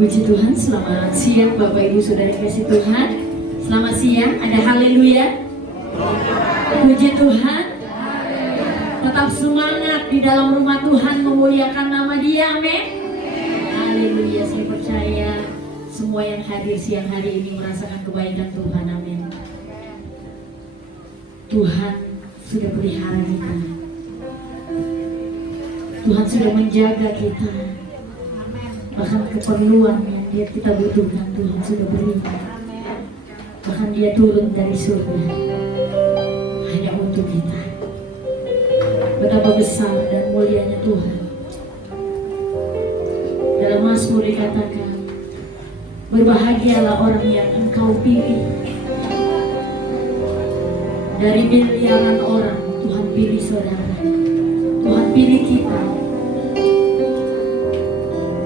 Puji Tuhan, selamat siang Bapak Ibu Saudara kasih Tuhan. Selamat siang, ada haleluya. Puji Tuhan. Tetap semangat di dalam rumah Tuhan, memuliakan nama Dia, amin. Haleluya, saya percaya semua yang hadir siang hari ini merasakan kebaikan Tuhan, amin. Tuhan sudah pelihara kita. Tuhan sudah menjaga kita. Bahkan keperluan yang kita butuhkan Tuhan sudah berikan. Bahkan Dia turun dari surga hanya untuk kita. Betapa besar dan mulianya Tuhan. Dalam Mazmur dikatakan, berbahagialah orang yang Engkau pilih. Dari miliaran orang Tuhan pilih saudara. Tuhan pilih kita.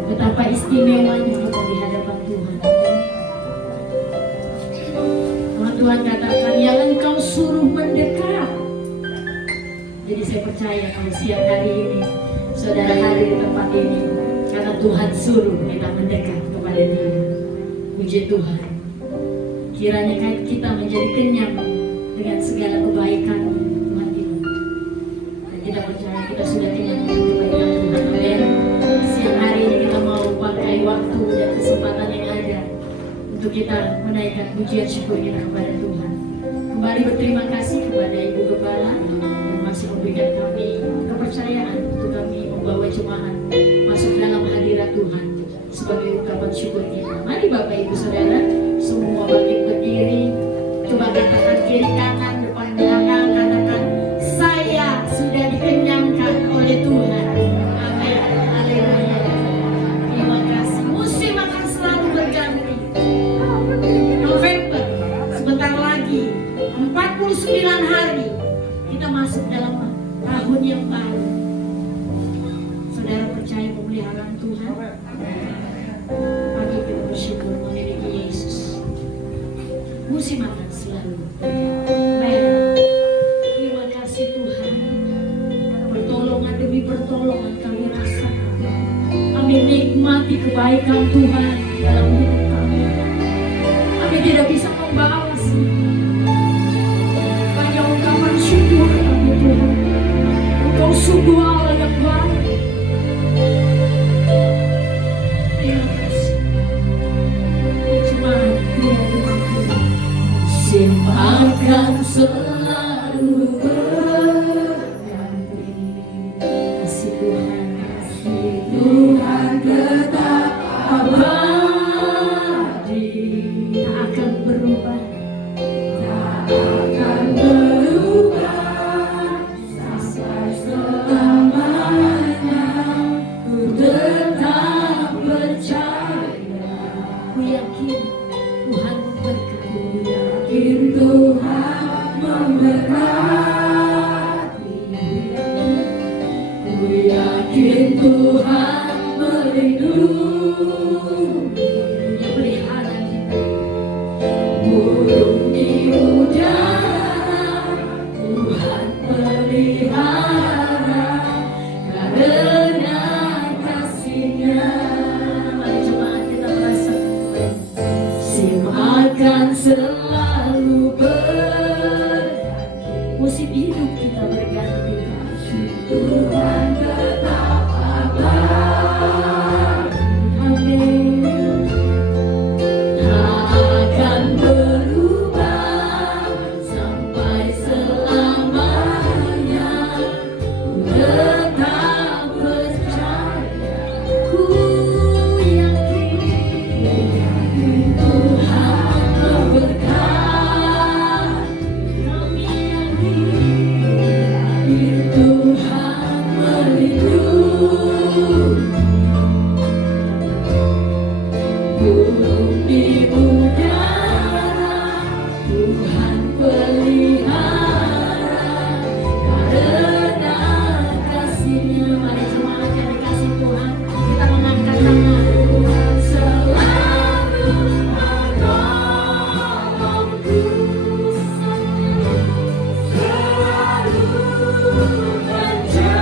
Betapa istimewanya kita di hadapan Tuhan. Tuhan katakan, yang Engkau suruh mendekat. Jadi saya percaya kalau siang hari ini saudara hadir di tempat ini karena Tuhan suruh kita mendekat kepada Dia. Puji Tuhan. Kiranya kita menjadi kenyang dengan segala kebaikan Tuhan kita. Dan kita percaya kita sudah kenyang dengan kebaikan Tuhan. Dan siang hari ini kita mau pakai waktu dan kesempatan yang ada untuk kita menaikkan pujian syukur kita kepada Tuhan. Kembali berterima kasih kepada Ibu Gembala yang masih memberikan kami kepercayaan untuk kami membawa jemaat masuk dalam hadirat Tuhan sebagai ungkapan syukur kita. Mari Bapak Ibu Saudara semua bangkit berdiri. Coba katakan kiri kanan depan belakang, katakan saya sudah dikenyangkan oleh Tuhan. Amin. Haleluya. Terima kasih. Musim akan selalu berganti. November sebentar lagi 49 hari kita masuk dalam tahun yang baru. Saudara percaya pemeliharaan Tuhan? Pagi kita bersyukur memiliki Yesus. Musim akan selalu merah. Terima kasih Tuhan. Pertolongan demi pertolongan kami rasakan. Kami nikmati kebaikan Tuhan dalam hidup kami. Kami tidak bisa membalasnya. Hanya ungkapan syukur kami Tuhan. Engkau sungguh Allah yang baik. Terima kasih. Jemaat Tuhan. Musim akan selalu berganti. Kasih Tuhan, kasih Tuhan tetap abadi. Tak akan berubah, tak akan berubah sampai selamanya. Ku tetap percaya, ku yakin Tuhan memberkati. Tuhan memberkati. Ku yakin Tuhan melindungi. Dia pelihara kita. Burung di udara Tuhan pelihara karena kasih-Nya. Mari jemaat kita merasakan musim akan selalu berganti. Musim hidup kita berganti. Tuhan tetap abadi. Amin. Tak akan berubah sampai selamanya. Ku tetap percaya, ku yakin Tuhan memberkati. Kami yakin Tuhan melindungi. Burung di udara Tuhan pelihara karena kasih-Nya. Mari jemaat yang dikasih Tuhan, kita mengangkat tangan. Tuhan selalu menolongku, selalu menjagaku.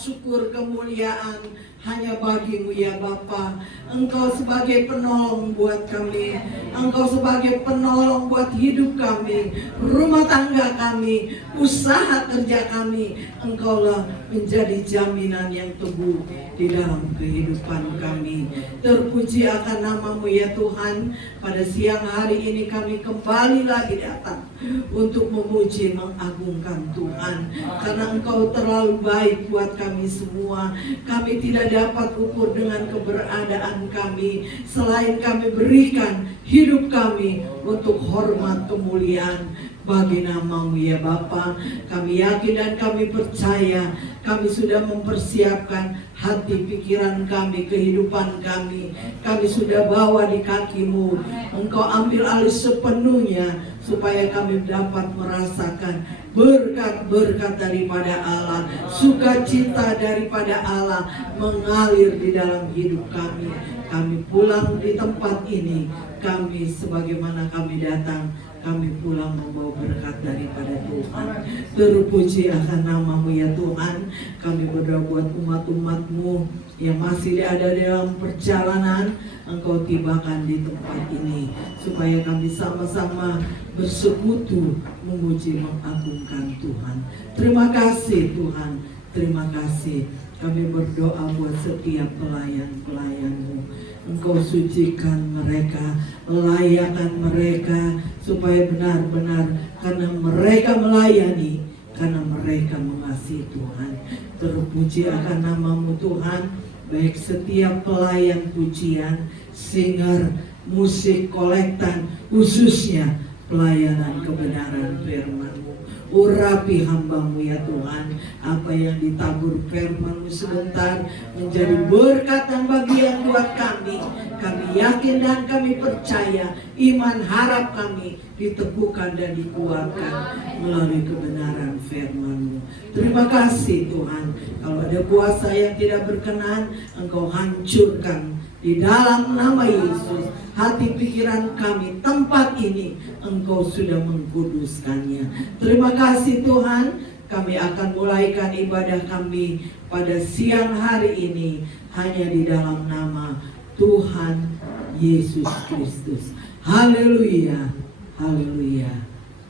syukur, kemuliaan hanya bagi-Mu ya Bapa. Engkau sebagai penolong buat kami, Engkau sebagai penolong buat hidup kami, rumah tangga kami, usaha kerja kami. Engkaulah menjadi jaminan yang teguh di dalam kehidupan kami. Terpuji akan nama-Mu ya Tuhan. Pada siang hari ini kami kembali lagi datang untuk memuji, mengagungkan Tuhan, karena Engkau terlalu baik buat kami semua. Kami tidak dapat ukur dengan keberadaan kami selain kami berikan hidup kami untuk hormat kemuliaan bagi nama-Mu ya Bapa. Kami yakin dan kami percaya kami sudah mempersiapkan hati, pikiran kami, kehidupan kami. Kami sudah bawa di kaki-Mu. Engkau ambil alih sepenuhnya supaya kami dapat merasakan berkat-berkat daripada Allah, sukacita daripada Allah mengalir di dalam hidup kami. Kami pulang di tempat ini, kami sebagaimana kami datang, kami pulang membawa berkat daripada Tuhan. Terpuji akan nama-Mu ya Tuhan. Kami berdoa buat umat-umat-Mu yang masih ada dalam perjalanan, Engkau tibakan di tempat ini, supaya kami sama-sama bersekutu memuji, mengagungkan Tuhan. Terima kasih Tuhan, terima kasih. Kami berdoa buat setiap pelayan-pelayan-Mu. Engkau sucikan mereka, layakan mereka, supaya benar-benar karena mereka melayani, karena mereka mengasihi Tuhan. Terpuji akan nama-Mu Tuhan. Baik setiap pelayan pujian, singer, musik, kolektan, khususnya pelayanan kebenaran firman-Mu. Urapi hamba-Mu ya Tuhan. Apa yang ditabur firman-Mu sebentar menjadi berkat dan bagian buat kami. Kami yakin dan kami percaya iman harap kami diteguhkan dan dikuatkan melalui kebenaran firman-Mu. Terima kasih Tuhan. Kalau ada kuasa yang tidak berkenan, Engkau hancurkan di dalam nama Yesus. Hati pikiran kami, tempat ini Engkau sudah mengkuduskannya. Terima kasih Tuhan. Kami akan mulaikan ibadah kami pada siang hari ini hanya di dalam nama Tuhan Yesus Kristus. Haleluya, haleluya,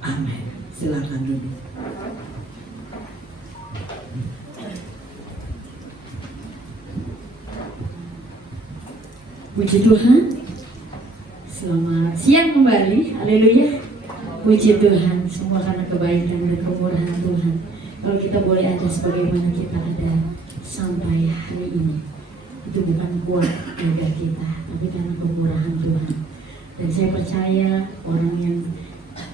amin. Silakan duduk. Puji Tuhan. Selamat siang kembali. Haleluya. Puji Tuhan, semua karena kebaikan dan kemurahan Tuhan. Kalau kita boleh ada sebagaimana kita ada sampai hari ini, itu bukan kuat agar kita, tapi karena kemurahan Tuhan. Dan saya percaya orang yang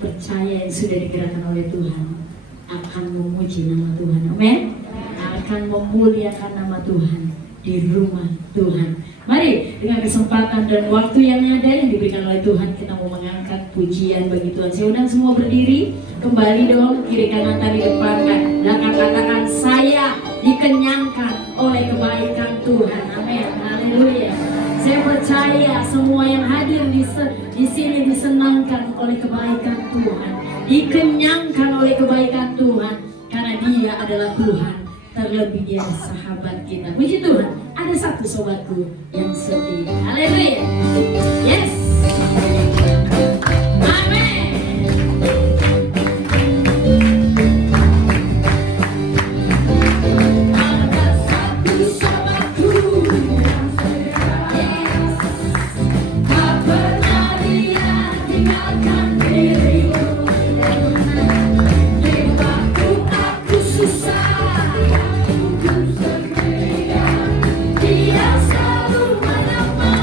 percaya yang sudah digerakkan oleh Tuhan akan memuji nama Tuhan. Amin. Akan memuliakan nama Tuhan di rumah Tuhan. Mari dengan kesempatan dan waktu yang ada yang diberikan oleh Tuhan, kita mau mengangkat pujian bagi Tuhan. Saya undang semua berdiri, kembali dong, kiri kanan tadi depan, belakang, katakan saya dikenyangkan oleh kebaikan Tuhan. Amin. Haleluya. Saya percaya semua yang hadir di sini disenangkan oleh kebaikan Tuhan, dikenyangkan oleh kebaikan Tuhan, karena Dia adalah Tuhan. Terlebih Dia sahabat kita. Puji Tuhan. Ada satu sobatku yang sedih. Haleluya. Yes. Amin. Ada satu sobatku yang sedih. Yes. Tak pernah dia tinggalkan diriku. Di waktu aku susah, dia selalu menemani.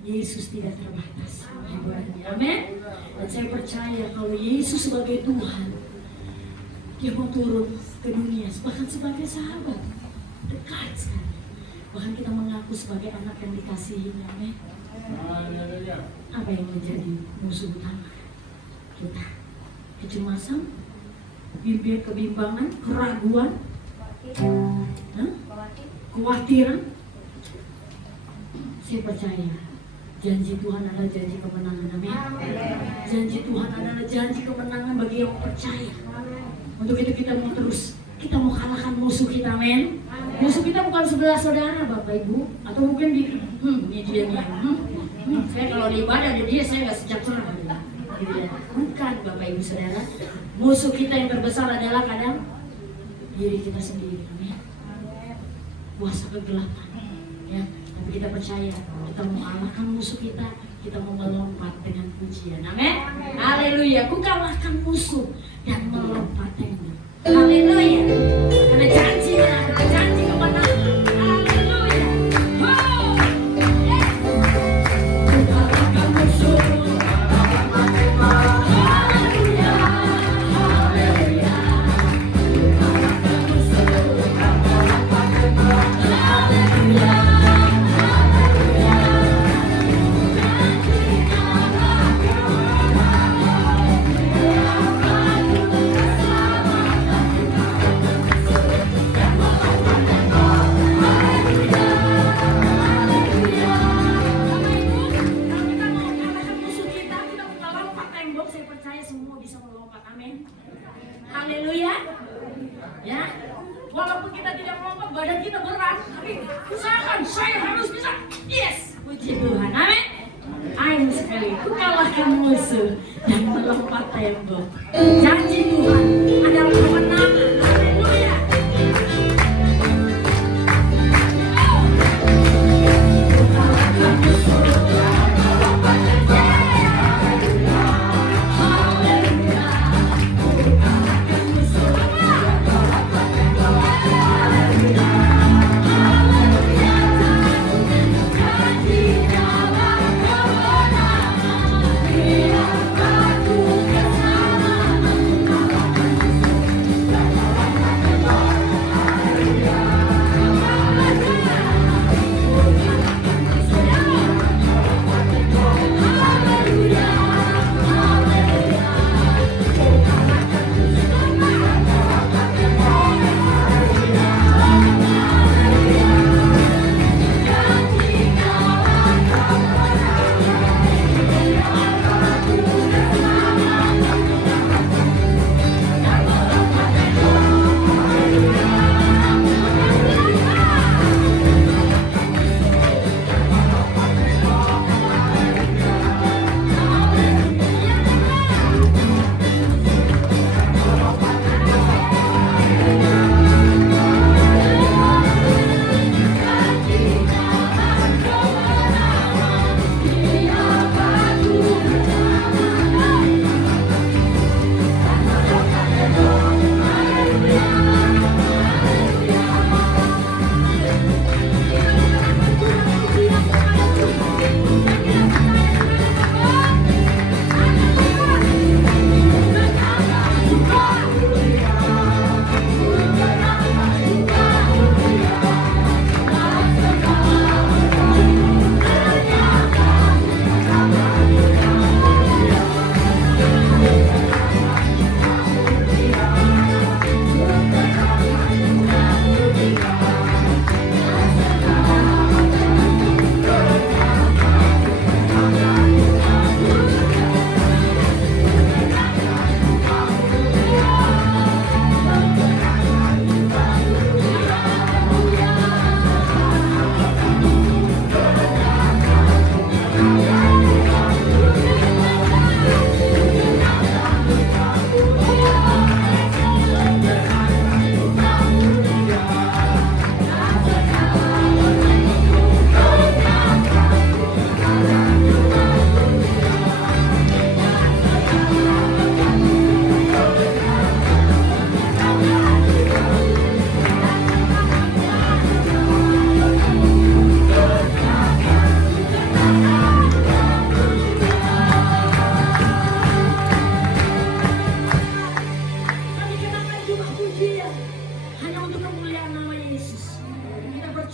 Yesus tidak terbatas hiburannya. Amin. Dan saya percaya kalau Yesus sebagai Tuhan, Dia mau turun ke dunia bahkan sebagai sahabat dekat sekali. Bahkan kita mengaku sebagai anak yang dikasihi. Amin. Apa yang menjadi musuh utama kita? Kecemasan, kebimbangan, keraguan, khawatiran. Saya percaya janji Tuhan adalah janji kemenangan. Amin. Janji Tuhan adalah janji kemenangan bagi yang percaya. Untuk itu kita mau kalahkan musuh kita. Amin. Musuh kita bukan sebelah saudara, Bapak Ibu, atau mungkin ini dia nih. Saya kalau di ibadah ada dia, saya nggak sejahtera. Bukan, Bapak Ibu Saudara. Musuh kita yang terbesar adalah kadang diri kita sendiri. Amin. Kuasa kegelapan. Ya, tapi kita percaya kita mau kalahkan musuh kita mau melompat dengan pujian. Amin. Haleluya. Ku kalahkan musuh dan melompat dengan. Haleluya. Karena janji kemenangan. Haleluya. Oh, yes. Ku kalahkan musuh. Haleluya. Haleluya. Ku kalahkan musuh dan melompat dengan. Haleluya. Haleluya. Ya. Walaupun kita tidak melompat, badan kita berat, tapi usahakan saya harus bisa. Yes. Puji Tuhan. Amin. Amin sekali. Ku kalahkan musuh dan melompat tembok. Janji Tuhan adalah kemenangan. Haleluya. Ku kalahkan musuh dan melompat tembok.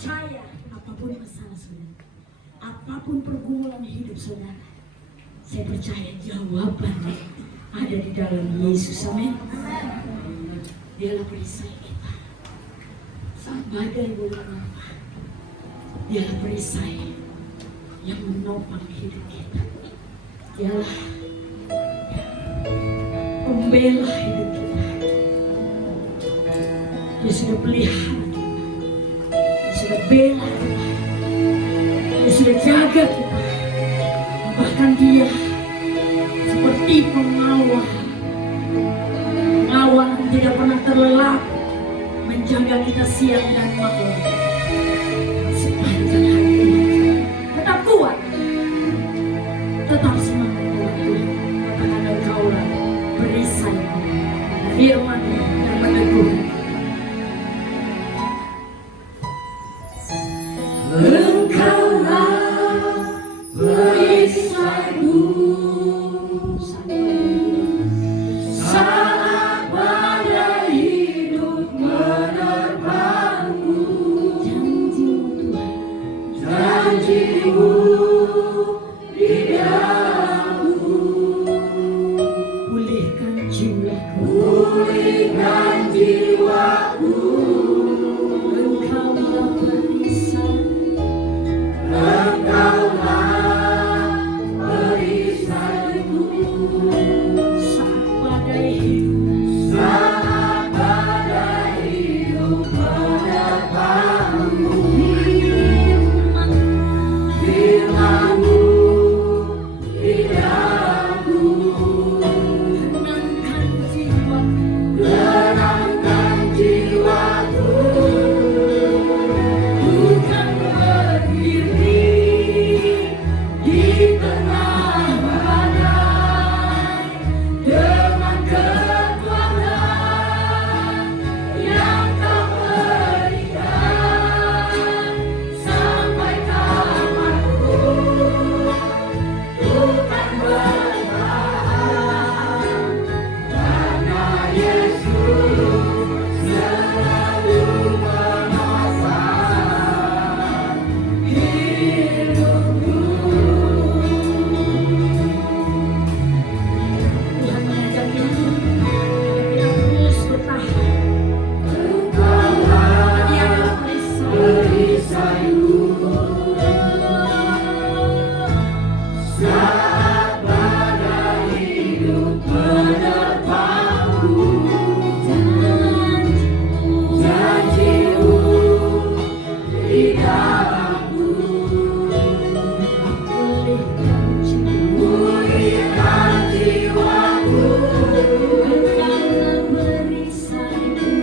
percaya apapun masalah saudara, apapun pergumulan hidup saudara, saya percaya jawabannya ada di dalam Yesus. Amin. Dialah perisai kita saat badai menerpa. Dialah perisai yang menopang hidup kita. Dialah pembela hidup kita. Dia sudah pelihara kita, dia sudah bela kita, dia sudah jaga kita. Bahkan dia seperti pengawal yang tidak pernah terlelap menjaga kita siang dan malam sepanjang hari ini. Tetap kuat, tetap semangat dalam Tuhan. Katakan engkaulah perisai firman yang meneguhkan. Engkaulah perisaiku saat badai hidup menerpangku. Janjimu Tuhan, janjimu di dalamku. Pulihkan jiwaku, pulihkan jiwaku. Engkaulah perisai, engkaulah perisaiku saat badai hidup, saat badai hidup menerpangku. Firman-Mu di dalamku, tenangkan jiwaku, tenangkan jiwaku. Bukan berdiri di tengah badai dengan kekuatan yang Kau berikan sampai kapanku. Bukan bertahan karena Yesus selalu menguasai hidupku. Tuhan mengajak kita terus bertahan. Dia adalah perisaiku saat badai hidup menerpangku. Janji-Mu di dalamku. Pulihkan jiwaku. Engkaulah perisaiku,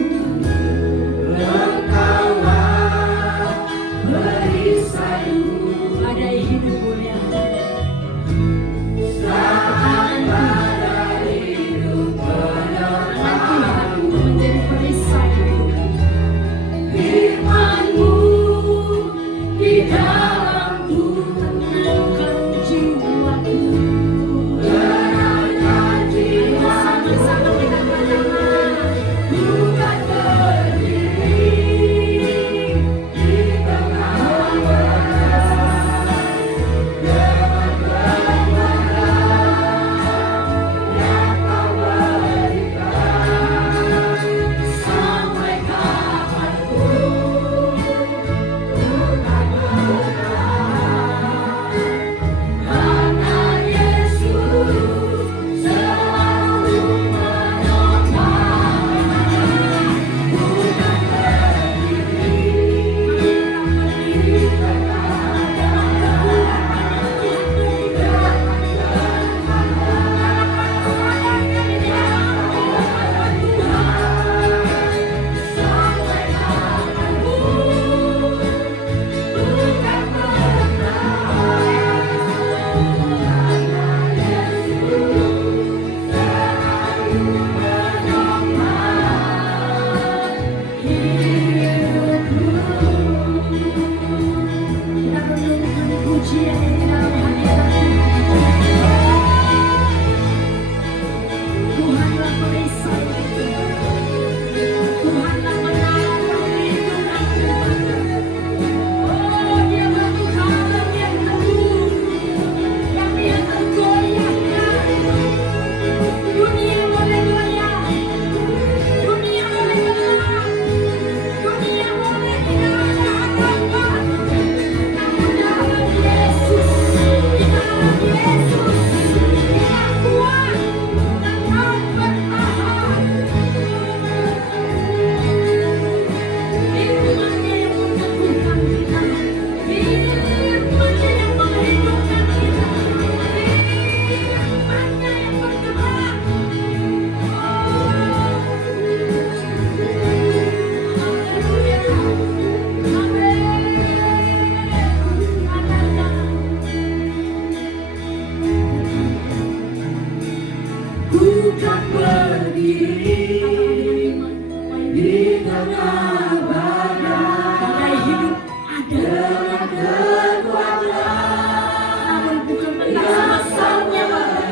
engkaulah perisaiku. Badai hidup boleh saat badai hidup menerpangku, menjadi perisai hidup. Firman-Mu dengan kekuatan. Namun bukan tentang semestanya, Bapak.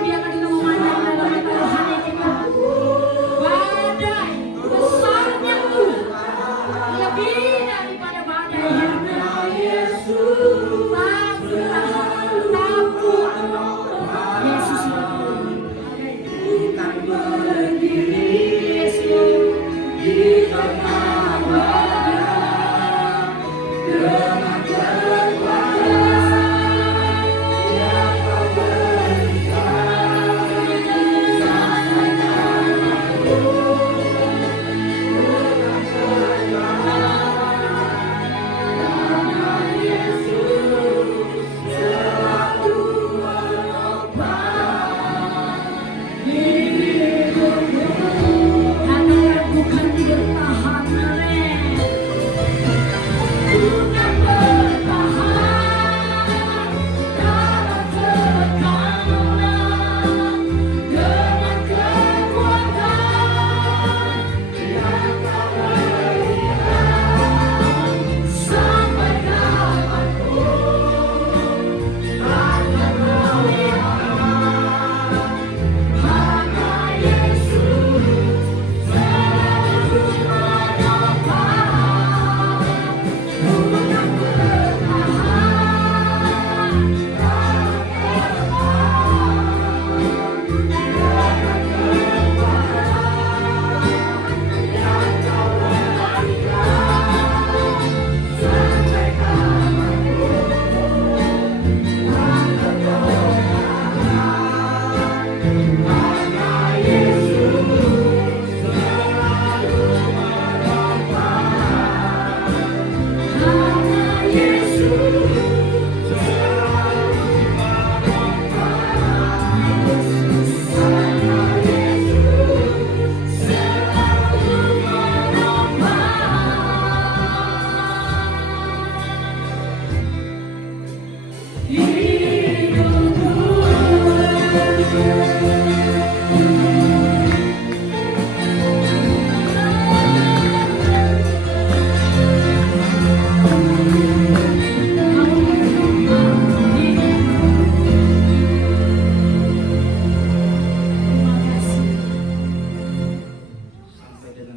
Biarlah kita memandang dalam mata rohani kita. Badai besarnya Tuhan lebih daripada badai yang Yesus. Yesus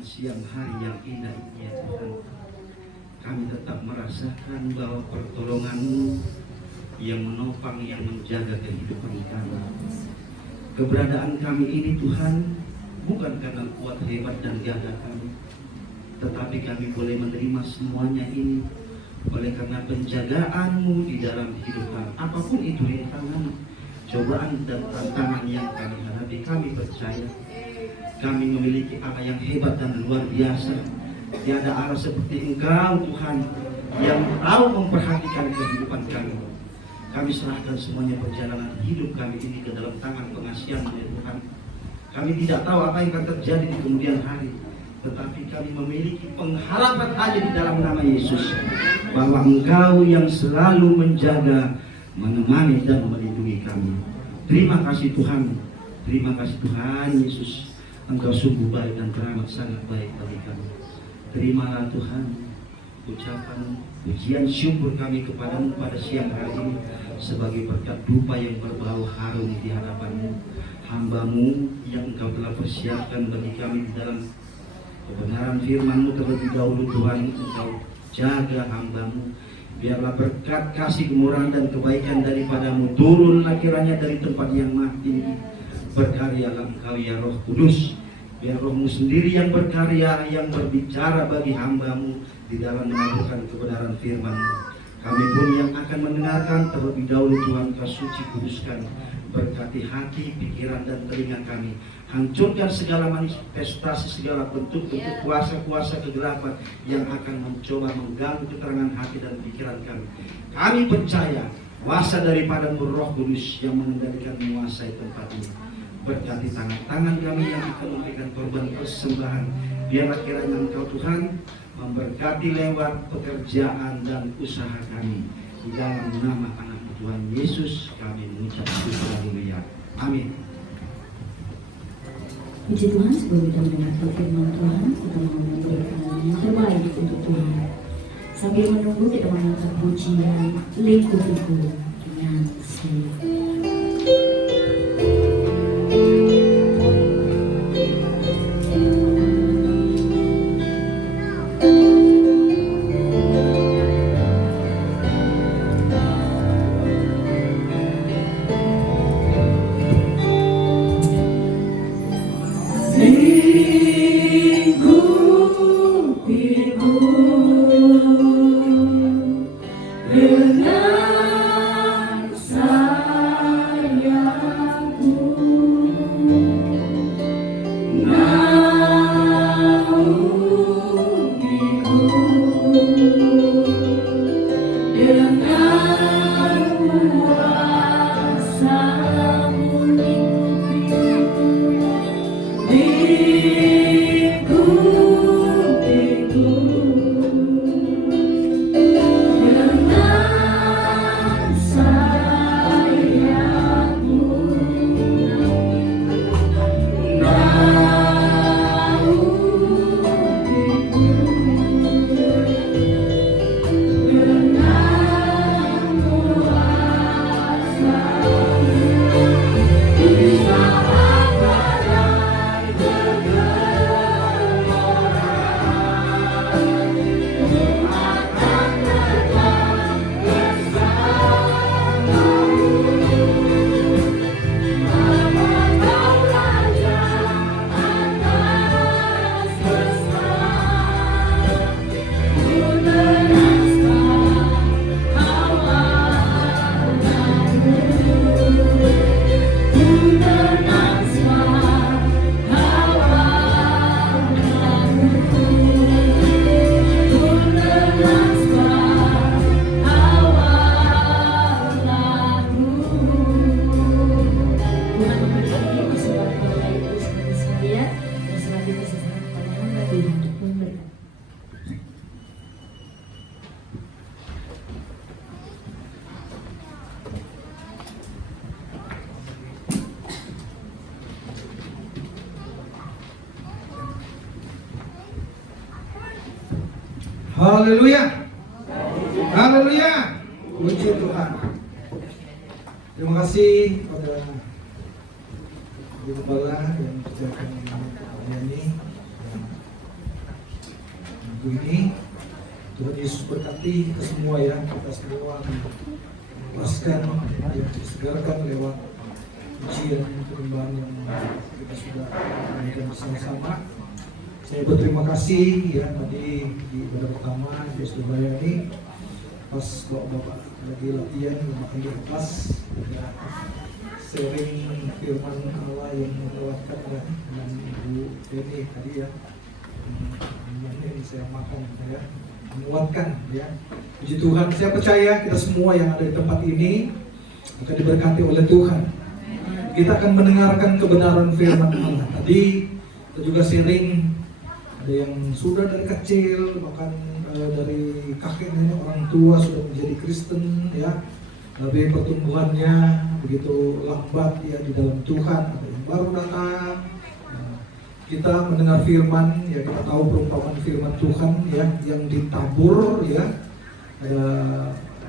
siang hari yang indah ini ya Tuhan, kami tetap merasakan bahwa pertolongan-Mu yang menopang, yang menjaga kehidupan kami. Keberadaan kami ini Tuhan bukan karena kuat hebat dan gagah kami, tetapi kami boleh menerima semuanya ini oleh karena penjagaan-Mu di dalam hidup kami. Apapun itu rintangan, cobaan dan tantangan yang kami hadapi, kami percaya kami memiliki Allah yang hebat dan luar biasa. Tiada Allah seperti Engkau Tuhan yang tahu memperhatikan kehidupan kami. Kami serahkan semuanya perjalanan hidup kami ini ke dalam tangan pengasihan-Mu ya Tuhan. Kami tidak tahu apa yang akan terjadi di kemudian hari, tetapi kami memiliki pengharapan hanya di dalam nama Yesus, bahwa Engkau yang selalu menjaga, menemani dan melindungi kami. Terima kasih Tuhan, terima kasih Tuhan Yesus. Engkau sungguh baik dan teramat sangat baik bagi kami. Terimalah Tuhan ucapan pujian syukur kami kepadamu pada siang hari ini sebagai berkat dupa yang berbau harum di hadapan-Mu. Hamba-Mu yang Engkau telah persiapkan bagi kami di dalam kebenaran firman-Mu terlebih dahulu Tuhan, Engkau jaga hamba-Mu. Biarlah berkat kasih kemurahan dan kebaikan daripada-Mu turunlah kiranya dari tempat yang maha tinggi. Berkaryalah Engkau ya Roh Kudus. Biar Roh-Mu sendiri yang berkarya, yang berbicara bagi hamba-Mu di dalam mengabarkan kebenaran firman-Mu. Kami pun yang akan mendengarkan terlebih dahulu Tuhan Kau suci kuduskan. Berkati hati, pikiran dan telinga kami. Hancurkan segala manifestasi, segala bentuk-bentuk kuasa-kuasa kegelapan yang akan mencoba mengganggu keterangan hati dan pikiran kami. Kami percaya kuasa daripada Roh Kudus yang mengendalikan menguasai tempat ini. Berkati tangan-tangan kami yang akan memberikan korban persembahan. Biarlah kiranya Engkau Tuhan memberkati lewat pekerjaan dan usaha kami. Di dalam nama anak Tuhan Yesus kami mengucap syukur haleluya. Amin. Puji Tuhan, sebelum kita mendengarkan firman Tuhan, kita mau memberikan yang terbaik untuk Tuhan. Sambil menunggu kita menyanyikan pujian Lingkupiku dengan Sri. Haleluya. Haleluya. Puji Tuhan. Terima kasih pada Ibu Gembala yang mengerjakan ini minggu ini. Tuhan Yesus berkati kita semua ya, kita semua melepaskan yang disegerakan lewat ujian penyembahan yang kita sudah lakukan bersama-sama. Saya berterima kasih ya, tadi di ibadah pertama dia sudah bayani pas bapak lagi latihan makan di atas ya, sharing firman Allah yang melewatkan ya, dengan Ibu Deni tadi ya, ini saya makan ya, menguatkan ya. Puji Tuhan, saya percaya kita semua yang ada di tempat ini akan diberkati oleh Tuhan. Kita akan mendengarkan kebenaran firman Allah. Tadi kita juga sharing, ada yang sudah dari kecil, bahkan dari kakek nenek orang tua sudah menjadi Kristen ya, tapi pertumbuhannya begitu lambat ya di dalam Tuhan. Ada yang baru datang. Kita mendengar firman ya, kita tahu perumpamaan firman Tuhan ya, yang ditabur ya, ada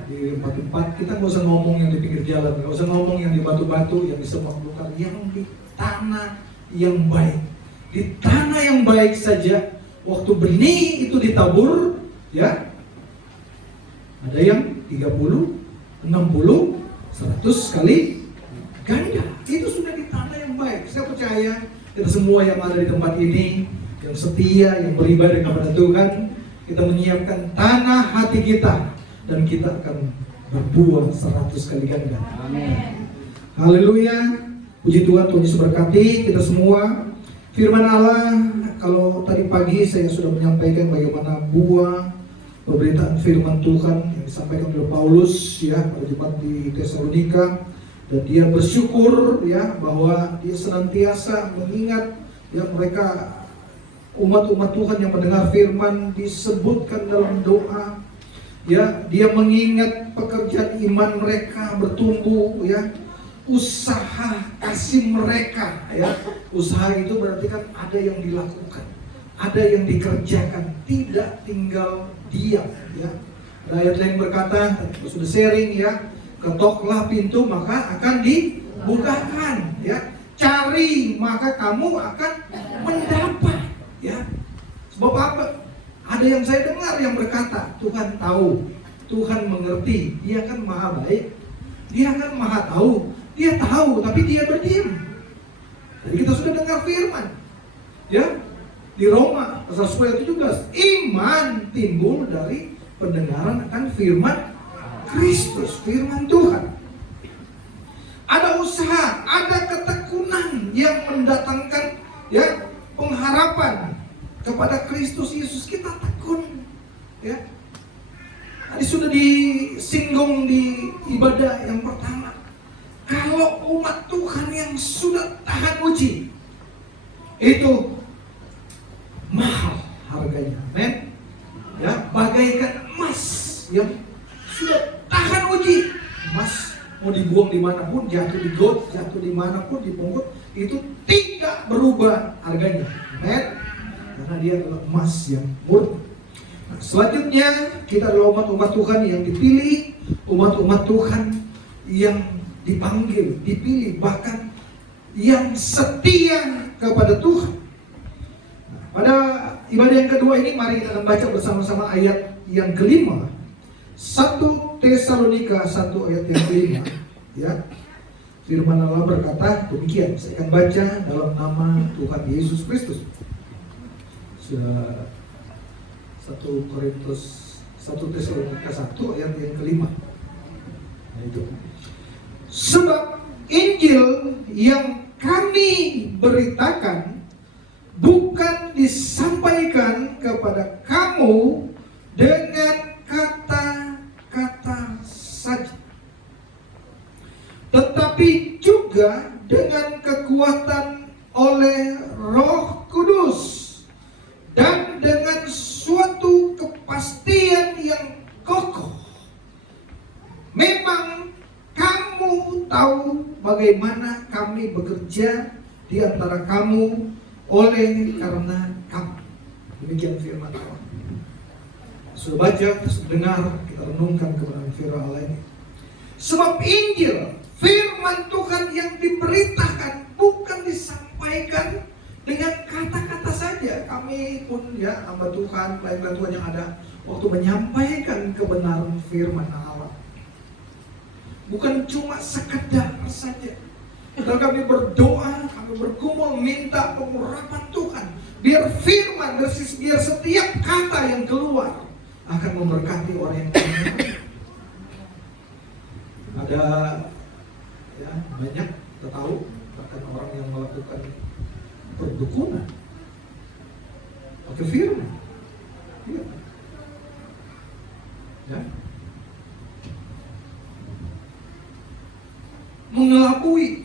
di tempat-tempat. Kita nggak usah ngomong yang di pinggir jalan, nggak usah ngomong yang di batu-batu, yang di semak belukar, yang di tanah yang baik. Di tanah yang baik saja, waktu benih itu ditabur, ya, ada yang 30, 60, 100 kali ganda. Itu sudah di tanah yang baik. Saya percaya kita semua yang ada di tempat ini, yang setia, yang beribadah kepada Tuhan, kita menyiapkan tanah hati kita, dan kita akan berbuah 100 kali ganda. Amin. Haleluya. Puji Tuhan, Tuhan Yesus berkati kita semua. Firman Allah, kalau tadi pagi saya sudah menyampaikan bagaimana buah pemberitaan firman Tuhan yang disampaikan oleh Paulus ya pada jemaat di Tesalonika, dan dia bersyukur ya bahwa dia senantiasa mengingat ya mereka umat-umat Tuhan yang mendengar firman disebutkan dalam doa ya, dia mengingat pekerjaan iman mereka bertumbuh ya, usaha kasih mereka ya. Usaha itu berarti kan ada yang dilakukan, ada yang dikerjakan, tidak tinggal diam, ya. Ada ayat lain berkata, kita sudah sharing, ya, ketoklah pintu maka akan dibukakan, ya. Cari maka kamu akan mendapat, ya. Sebab apa? Ada yang saya dengar yang berkata, Tuhan tahu, Tuhan mengerti, Dia kan maha baik, Dia kan maha tahu, Dia tahu tapi Dia berdiam. Jadi kita sudah dengar firman, ya, di Roma pasal 10:17, iman timbul dari pendengaran akan firman Kristus, firman Tuhan. Ada usaha, ada ketekunan yang mendatangkan, ya, pengharapan kepada Kristus Yesus. Kita tekun, ya. Tadi sudah disinggung di ibadah yang pertama. Kalau umat Tuhan yang sudah tahan uji, itu mahal harganya, men. Ya, bagaikan emas yang sudah tahan uji. Emas mau dibuang dimanapun, jatuh di got, jatuh dimanapun, dipungut, itu tidak berubah harganya, men. Karena dia adalah emas yang murni. Nah, selanjutnya kita adalah umat-umat Tuhan yang dipilih, umat-umat Tuhan yang dipanggil, dipilih, bahkan yang setia kepada Tuhan. Nah, pada ibadah yang kedua ini, mari kita akan baca bersama-sama ayat yang kelima, 1 Tesalonika 1 ayat yang kelima, ya. Firman Allah berkata demikian. Saya akan baca dalam nama Tuhan Yesus Kristus. 1 Tesalonika 1 ayat yang kelima. Nah, itu. Sebab Injil yang kami beritakan bukan disampaikan kepada kamu dengan kata-kata saja, tetapi juga dengan kekuatan oleh Roh Kudus dan dengan suatu kepastian yang kokoh. Memang kamu tahu bagaimana kami bekerja di antara kamu oleh karena kamu. Demikian firman Allah. Sudah baca, sudah dengar, kita renungkan kebenaran firman Allah ini. Sebab Injil, firman Tuhan yang diberitakan bukan disampaikan dengan kata-kata saja. Kami pun, ya, hamba Tuhan, pelayan Tuhan yang ada waktu menyampaikan kebenaran firman Allah, bukan cuma sekedar saja. Dan kami berdoa, kami bergumul minta pengurapan Tuhan, biar firman, biar setiap kata yang keluar akan memberkati orang yang mendengar. Ada, ya, banyak kita tahu, bahkan orang yang melakukan perdukunan pakai firman, ya. Ya. Mengelabui.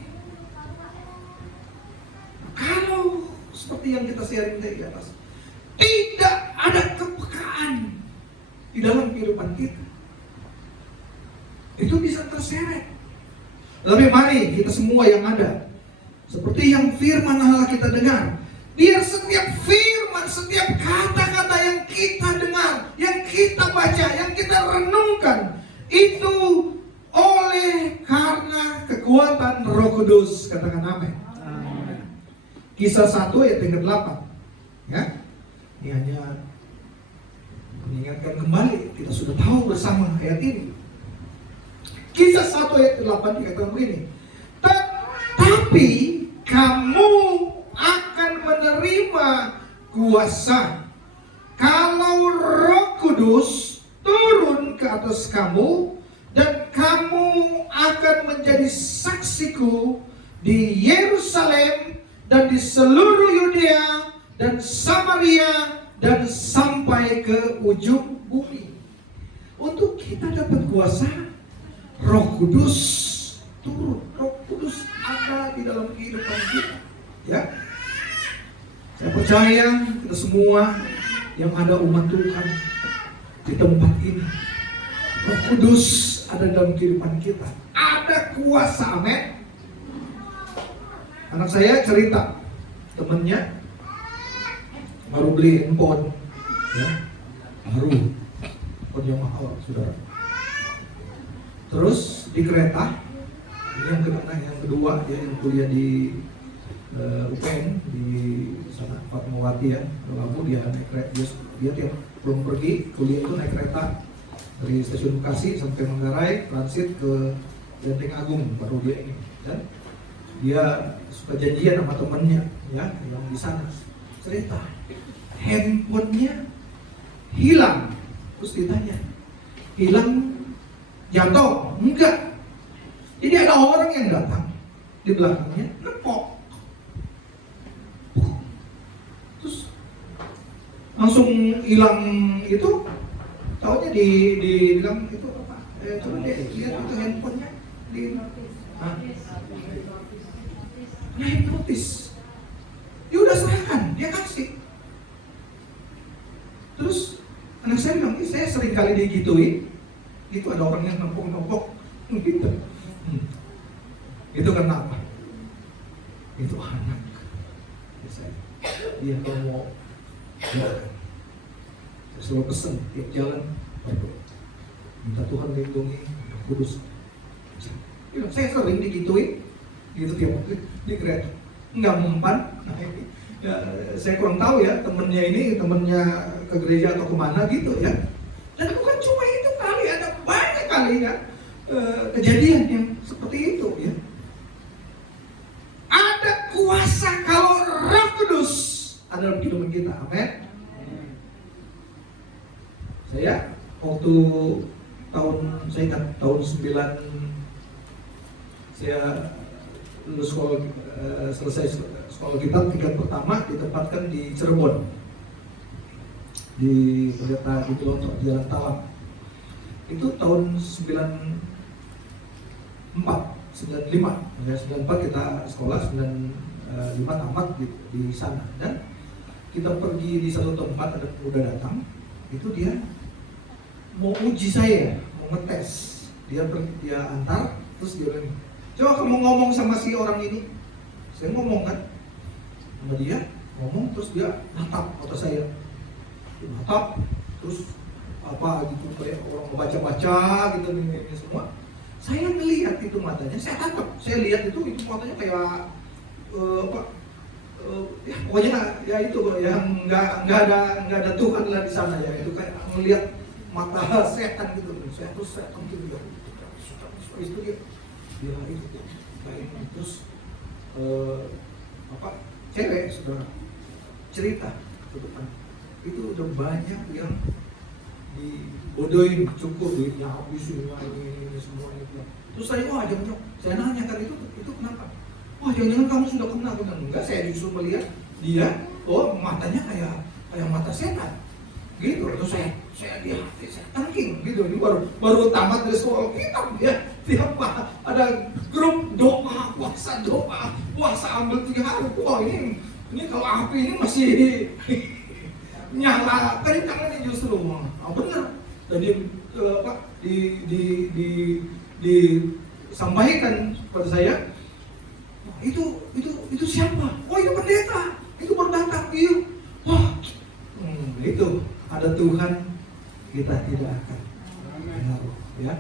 Kalau seperti yang kita sharing di atas, tidak ada kepekaan di dalam kehidupan kita, itu bisa terseret. Tapi mari kita semua yang ada, seperti yang firman Allah kita dengar, biar setiap firman, setiap kata-kata yang kita dengar, yang kita baca, yang kita renungkan, itu oleh karena kekuatan Roh Kudus. Katakan amin. Kisah 1 ayat yang ke-8, ya. Ini hanya mengingatkan kembali, kita sudah tahu bersama ayat ini. Kisah 1 ayat ke-8 dikatakan begini, tapi kamu akan menerima kuasa kalau Roh Kudus turun ke atas kamu, dan kamu akan menjadi saksiku di Yerusalem dan di seluruh Yudea dan Samaria dan sampai ke ujung bumi. Untuk kita dapat kuasa, Roh Kudus turun, Roh Kudus ada di dalam kehidupan kita, ya. Saya percaya kita semua yang ada umat Tuhan di tempat ini, Roh Kudus ada dalam kehidupan kita, ada kuasa, amin. Anak saya cerita, temennya baru beli handphone, ya, baru handphone yang mahal, saudara. Terus di kereta, ini yang kedua ya, yang kuliah di UPN di sana, Fatmawati ya, Labu, dia naik kereta, dia tiap belum pergi kuliah itu naik kereta dari stasiun Bekasi sampai Manggarai, transit ke Lenteng Agung, baru dia ini. Dan dia suka janjian sama temennya ya, yang di sana. Cerita, handphonenya hilang. Terus ditanya, hilang jatuh? Enggak. Jadi ada orang yang datang di belakangnya, nepok. Terus langsung hilang itu. Taunya bilang itu apa? Coba deh lihat itu handphonenya di naik notis. Dia udah serahkan, dia kasih. Terus anak saya bilang, saya sering kali digituin. Itu ada orang yang nempok gitu. Itu karena apa? Itu anak. Dia kalau mau jalan, saya selalu pesen tiap jalan berdoa, minta Tuhan lindungi Roh Kudus. Saya sering digituin, gitu tiap waktu di kereta, nggak mempan. Nah ini, ya, saya kurang tahu ya temennya ke gereja atau kemana gitu ya. Dan bukan cuma itu kali, ada banyak kali ya kejadian yang seperti itu ya. Ada kuasa kalau Roh Kudus ada dalam kehidupan kita, amin. Saya waktu saya ingat tahun 9 saya lulus sekolah, selesai sekolah kita tingkat pertama ditempatkan di Cirebon, di pendeta di Pelontok Jalan Talam. Itu tahun 95 ya, 94 kita sekolah, 95 tamat di sana. Dan kita pergi di satu tempat, ada pemuda datang, itu dia mau uji saya, mau ngetes. Dia antar, terus dia bilang, coba kamu ngomong sama si orang ini. Saya ngomong kan sama dia, ngomong, terus dia natap mata saya, natap, terus apa gitu, kayak orang baca-baca gitu ini semua. Saya melihat itu matanya, saya tatap, saya lihat itu matanya kayak ya pokoknya ya itu yang nggak ada Tuhan lah di sana ya, itu kayak melihat mata setan gitu. Saya terus setan gitu ya, itu dia itu kayak terus cewek saudara cerita ke depan, itu udah banyak yang dibodohin, cukup duitnya habis ini semua itu. Terus saya saya nanya kan itu kenapa? Wah jangan-jangan kamu sudah kena. Enggak, saya justru melihat dia, matanya kayak mata setan gitu. Terus saya tangking gitu. Ini baru tamat dari sekolah kita ya. Tiap ada grup doa, puasa ambil 3 hari. Wah ini kalau api ini masih nyala, kan tangannya justru benar. Jadi disampaikan kepada saya, itu siapa? Oh itu pendeta, itu berdatang itu. Wah, itu ada Tuhan, kita tidak akan menaruh ya.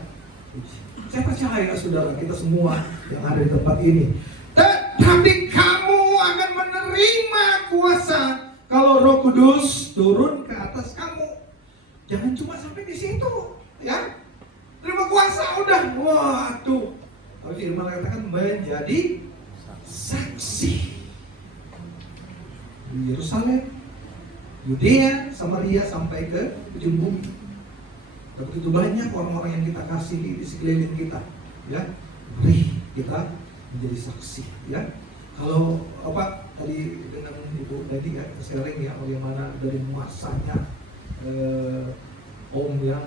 Saya percaya saudara, kita semua yang ada di tempat ini, tetapi kamu akan menerima kuasa kalau Roh Kudus turun ke atas kamu. Jangan cuma sampai di situ, ya. Terima kuasa udah, waduh. Tapi firman katakan menjadi saksi di Yerusalem, Yudea, Samaria sampai ke ujung bumi. Dan begitu banyak orang-orang yang kita kasih di sekeliling kita, ya. Beri kita menjadi saksi, ya. Kalau tadi dengan Ibu tadi ya sharing ya bagaimana dari masanya Om ya,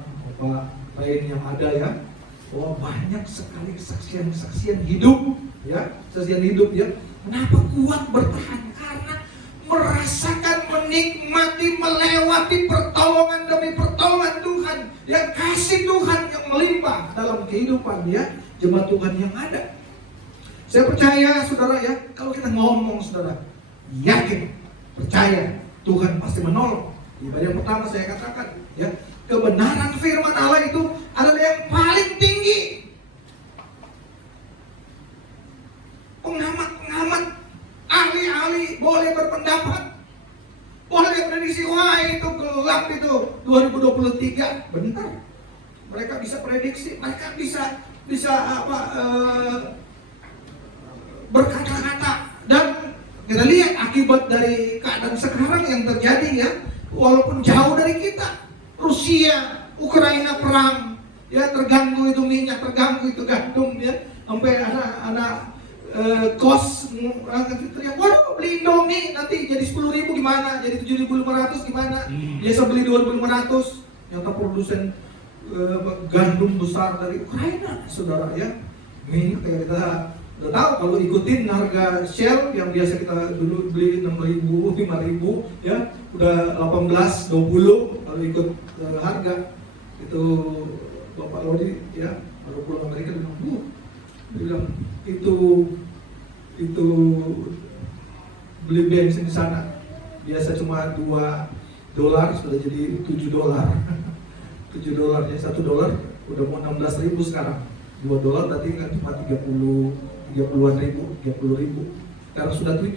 lain yang ada ya, banyak sekali kesaksian hidup ya, kesaksian hidup ya. Kenapa kuat bertahan? Karena merasakan, menikmati, melewati pertolongan demi pertolongan Tuhan, yang kasih Tuhan yang melimpah dalam kehidupan ya jemaat Tuhan yang ada. Saya percaya saudara ya, kalau kita ngomong saudara, yakin, percaya Tuhan pasti menolong. Ibadah yang pertama saya katakan ya, kebenaran firman Allah itu adalah yang paling tinggi. Pengamat-pengamat, ahli-ahli boleh berpendapat, boleh prediksi, wah itu gelap itu 2023. Benar, mereka bisa prediksi, mereka bisa berkata-kata. Dan kita lihat akibat dari keadaan sekarang yang terjadi ya, walaupun jauh dari kita, Rusia, Ukraina perang, ya terganggu itu minyak, terganggu itu gandum ya, sampai anak kos teriak, waduh beli Indomie nanti jadi 10.000 gimana, jadi 7.500 gimana, biasa beli 2.500. Yang produsen gandum besar dari Ukraina, saudara ya, minyak kayak kita udah tahu kalau ikutin harga Shell yang biasa kita dulu beli 6.000, 5.000 ya, udah 18, 20 kalau ikut harga itu. Bapak Lodi ya baru pulang Amerika dia bilang itu beli bensin di sana biasa cuma $2 sudah jadi $7. $7 ya, $1 udah mau 16.000 sekarang. $2 berarti kan cuma 30-an ribu, 30.000. Sekarang sudah 7.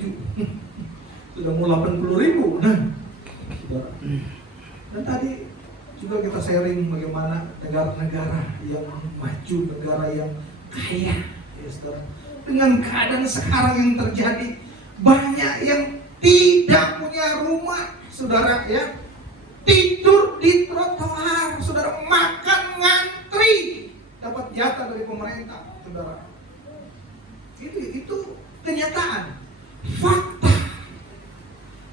Sudah mau 80.000. Nah, saudara. Dan tadi juga kita sharing bagaimana negara-negara yang maju, negara yang kaya, ya saudara. Dengan keadaan sekarang yang terjadi, banyak yang tidak punya rumah, saudara ya. Tidur di trotoar, saudara, makan ngantri, dapat jatah dari pemerintah, saudara. Itu kenyataan, fakta.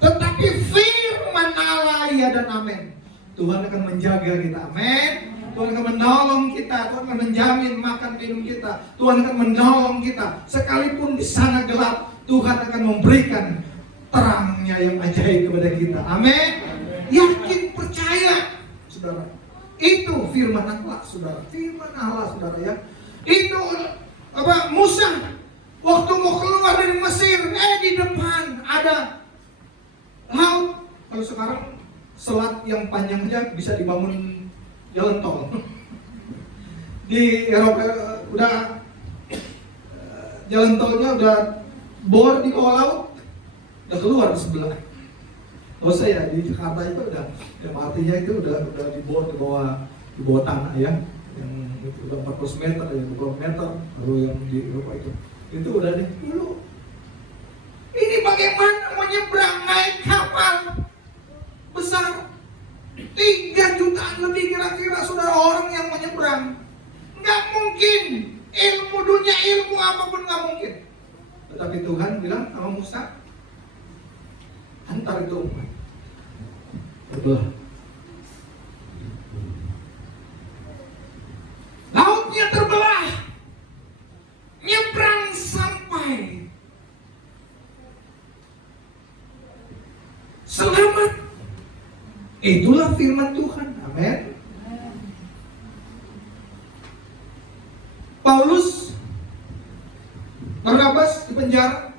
Tetapi firman Allah ya dan amin. Tuhan akan menjaga kita, amin. Tuhan akan menolong kita, Tuhan akan menjamin makan minum kita, Tuhan akan menolong kita. Sekalipun di sana gelap, Tuhan akan memberikan terangnya yang ajaib kepada kita, amin. Yakin, percaya, saudara. Itu firman Allah, saudara. Firman Allah, saudara ya. Itu Musa waktu mau keluar dari Mesir, di depan ada laut. Kalau sekarang selat yang panjang aja bisa dibangun jalan tol. Di Eropa udah jalan tolnya udah bor di bawah laut, udah keluar di sebelah. Oh saya di Jakarta itu udah, artinya itu udah dibor di bawah tanah ya, yang itu udah 40 meter ya, 20 meter. Lalu yang di Eropa itu udah nih dulu. Ini bagaimana menyeberang naik kapal besar 3 jutaan lebih kira-kira, saudara, orang yang menyeberang. Nggak mungkin, ilmu dunia, ilmu apapun nggak mungkin. Tetapi Tuhan bilang sama Musa, antar itu umat terbelah. Lautnya terbelah, nyebrang sampai selamat. Itulah firman Tuhan, amin. Paulus, Barnabas di penjara.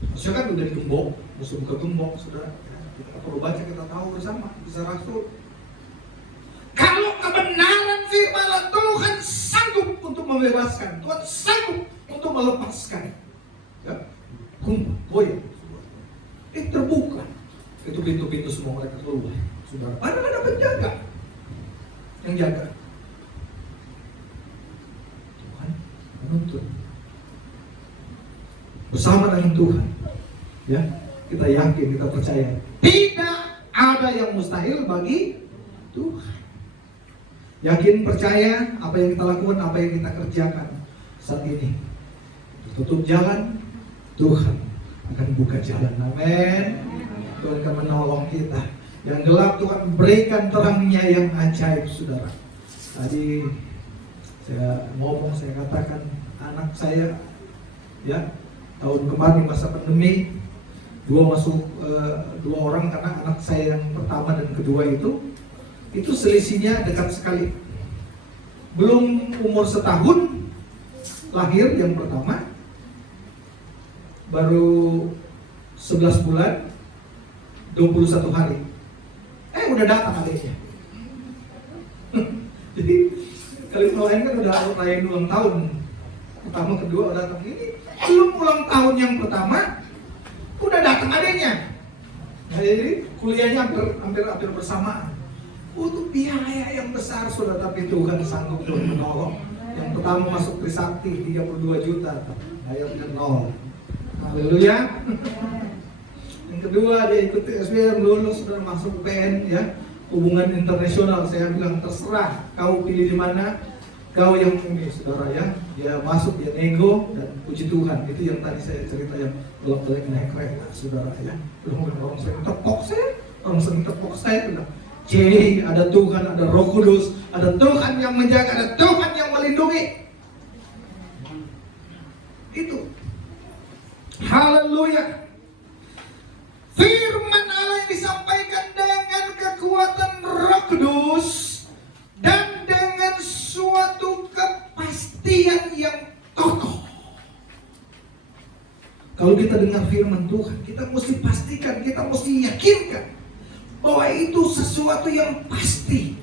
Maksudnya kan udah ditumbok, musuh buka tumbok, saudara. Kita perlu baca, kita tahu bersama, bisa rasul. Kalau kebenaran firman Allah, Tuhan sanggup untuk membebaskan, Tuhan sanggup untuk melepaskan. Ya, goyang. Terbuka itu pintu-pintu, semua mereka keluar, saudara. Ada penjaga yang jaga. Tuhan menuntun bersama dengan Tuhan. Ya, kita yakin, kita percaya, tidak ada yang mustahil bagi Tuhan. Yakin, percaya apa yang kita lakukan, apa yang kita kerjakan saat ini. Tutup jalan, Tuhan akan buka jalan, amin. Tuhan akan menolong kita. Yang gelap Tuhan berikan terangnya yang ajaib, saudara. Tadi saya ngomong, saya katakan anak saya ya, tahun kemarin masa pandemi, dua orang, karena anak saya yang pertama dan kedua itu selisihnya dekat sekali. Belum umur setahun lahir yang pertama, baru 11 bulan 21 hari udah datang adiknya. Jadi kalimat lain kan udah rayain ulang tahun pertama, kedua udah datang. Ini belum ulang tahun yang pertama udah datang adiknya. Nah, jadi kuliahnya hampir bersamaan. Untuk biaya yang besar sudah, tapi Tuhan sanggup untuk menolong. Yang pertama masuk Trisakti 32 juta, bayarnya 0. Haleluya. Yang kedua dia ikut SBM, lulus, sudah masuk PN ya, hubungan internasional. Saya bilang terserah kau pilih di mana, kau yang ini saudara ya. Dia masuk, dia nego, dan puji Tuhan. Itu yang tadi saya cerita yang bolak-balik naik kereta saudara ya. Belum orang sering tepok saya bilang, jadi ada Tuhan, ada Roh Kudus, ada Tuhan yang menjaga, ada Tuhan yang melindungi. Itu. Haleluya. Firman Allah yang disampaikan dengan kekuatan Roh Kudus dan dengan suatu kepastian yang kokoh. Kalau kita dengar firman Tuhan, kita mesti pastikan, kita mesti yakinkan bahwa itu sesuatu yang pasti,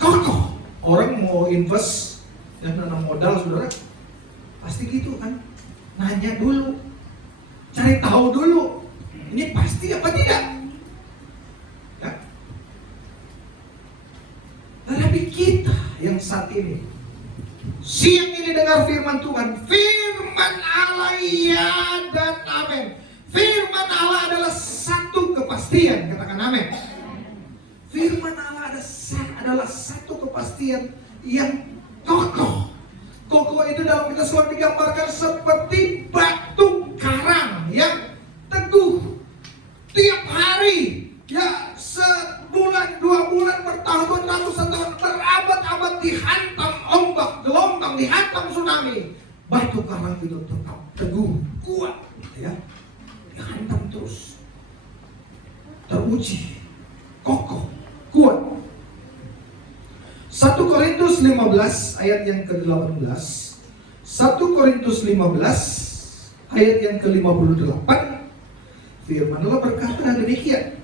kokoh. Orang mau invest dan nanam modal, saudara, pasti gitu kan? Nanya dulu, cari tahu dulu, ini pasti apa tidak? Ya. Tetapi kita yang saat ini, siang ini dengar firman Tuhan, firman Allah ya dan amin. Firman Allah adalah satu kepastian, katakan amin. Firman Allah adalah satu kepastian yang kokoh. Kokoh itu dalam kitab Keluaran digambarkan seperti batu karang yang teguh. Tiap hari, ya sebulan, 2 bulan, bertahun, ratusan tahun, berabad-abad dihantam ombak, gelombang, dihantam tsunami. Batu karang itu tetap teguh, kuat, ya. Dihantam terus, teruji, kokoh, kuat. 1 Korintus 15 ayat yang ke-18. 1 Korintus 15 ayat yang ke-58. Firman Allah berkata demikian.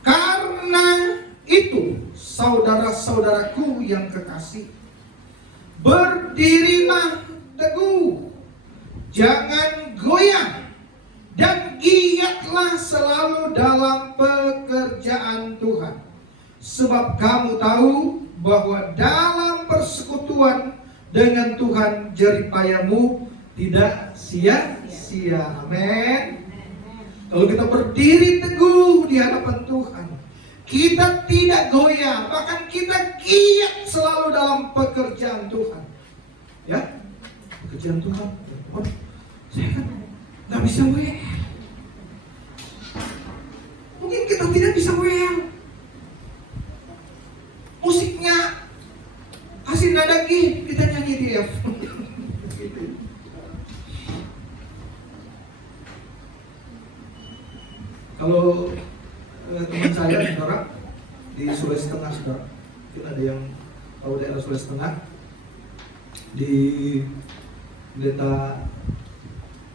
Karena itu, saudara-saudaraku yang kekasih, berdirilah teguh, jangan goyah, dan giatlah selalu dalam pekerjaan Tuhan. Sebab kamu tahu bahwa dalam persekutuan dengan Tuhan jeripayamu tidak sia-sia. Amin. Kalau kita berdiri teguh di hadapan Tuhan, kita tidak goyah, bahkan kita giat selalu dalam pekerjaan Tuhan. Ya, pekerjaan Tuhan. Oh, saya kan nggak bisa WL. Mungkin kita tidak bisa WL. Musiknya kasih nada G, kita nyanyi di F. Kalau teman saya, saudara, di Sulawesi Tengah, saudara, mungkin ada yang tahu daerah Sulawesi Tengah, di Pendeta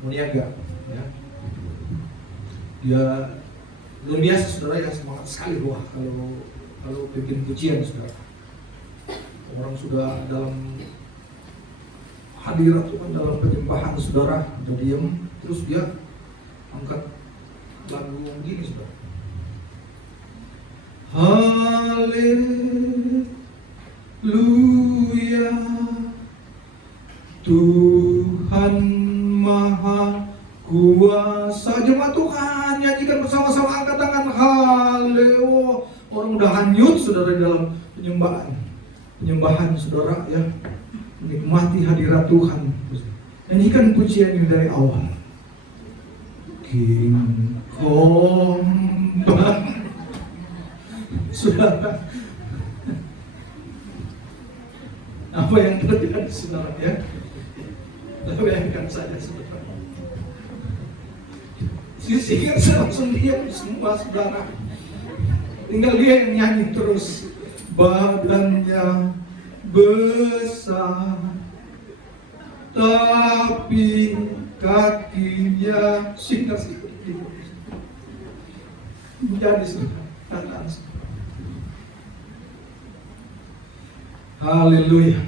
Muniaga, ya. Dia luar biasa, saudara, yang semangat sekali, wah, kalau bikin pujian, saudara. Orang sudah dalam hadirat Tuhan, dalam penyembahan, saudara, udah diem, terus dia angkat lagu gini, saudara. Haleluya, Tuhan Maha Kuasa. Jemaat Tuhan, nyanyikan bersama-sama, angkat tangan. Haleluya. Orang udah hanyut, saudara, dalam penyembahan, saudara, ya, menikmati hadirat Tuhan. Nyanyikan pujian ini dari awal. King Komba, saudara, apa yang terjadi, saudara, ya? Bayangkan saja, saudara. Sisihkan langsung diam semua, saudara. Tinggal dia yang nyanyi terus. Badannya besar, tapi kakinya singkat. Menjadi keadaan. Haleluya.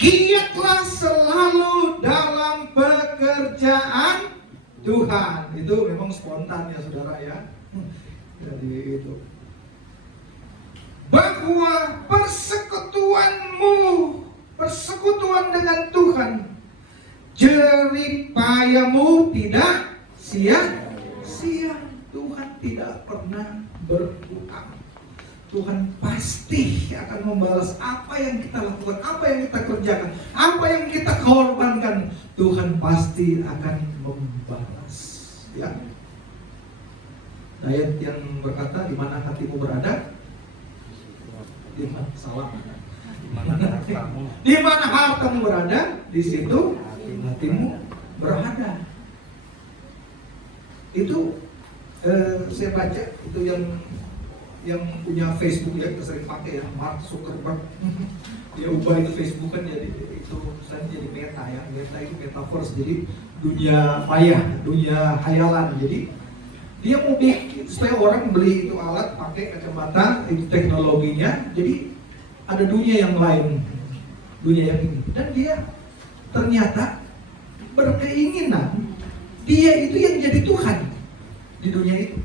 Giatlah selalu dalam pekerjaan Tuhan. Itu memang spontan ya saudara ya. Jadi itu. Bahwa persekutuan dengan Tuhan, jeripayamu tidak sia-sia. Tuhan tidak pernah berkurang. Tuhan pasti akan membalas apa yang kita lakukan, apa yang kita kerjakan, apa yang kita korbankan. Tuhan pasti akan membalas. Ya. Ayat yang berkata, di mana hatimu berada, di mana salah. Di mana hartamu berada, di situ hatimu berada. Itu saya baca itu yang punya Facebook ya, kita sering pakai ya, Mark Zuckerberg. Dia ubah itu Facebook kan jadi itu saya jadi meta ya. Meta itu metaverse, jadi dunia maya, dunia hayalan. Jadi dia mau bikin supaya orang beli itu alat, pakai kacamata, itu teknologinya. Jadi ada dunia yang lain, dunia yang ini. Dan dia ternyata berkeinginan dia itu yang jadi Tuhan di dunia itu.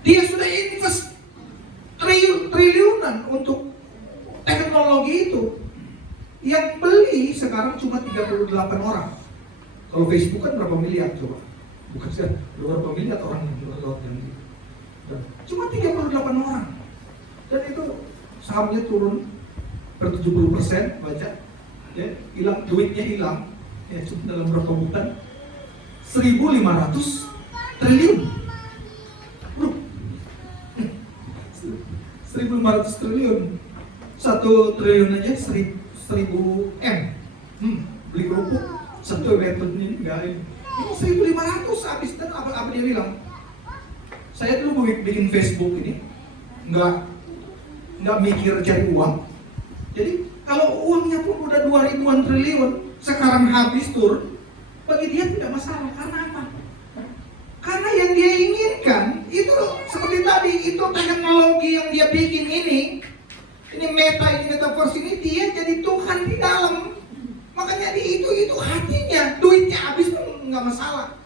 Dia sudah invest triliunan untuk teknologi itu. Yang beli sekarang cuma 38 orang. Kalau Facebook kan berapa miliar coba? Bukan sih, berapa miliar orang yang download yang itu. Cuma 38 orang. Dan itu sahamnya turun per 70%, baca. Ya, hilang, duitnya hilang. Ya, cuma dalam berapa bulan? 1.500 triliun. 1.500 triliun. 1 triliun aja 1000 M. Beli kerupuk 1 meter ini enggak ini. Ini 1.500 habis. Dan apa dia bilang? Saya dulu bikin Facebook ini nggak mikir cari uang. Jadi kalau uangnya pun udah 2.000-an triliun sekarang habis turun, bagi dia tidak masalah. Karena apa? Karena yang dia inginkan itu seperti tadi, itu teknologi yang dia bikin ini meta, ini metaverse ini, dia jadi Tuhan di dalam. Makanya itu hatinya, duitnya habis pun nggak masalah.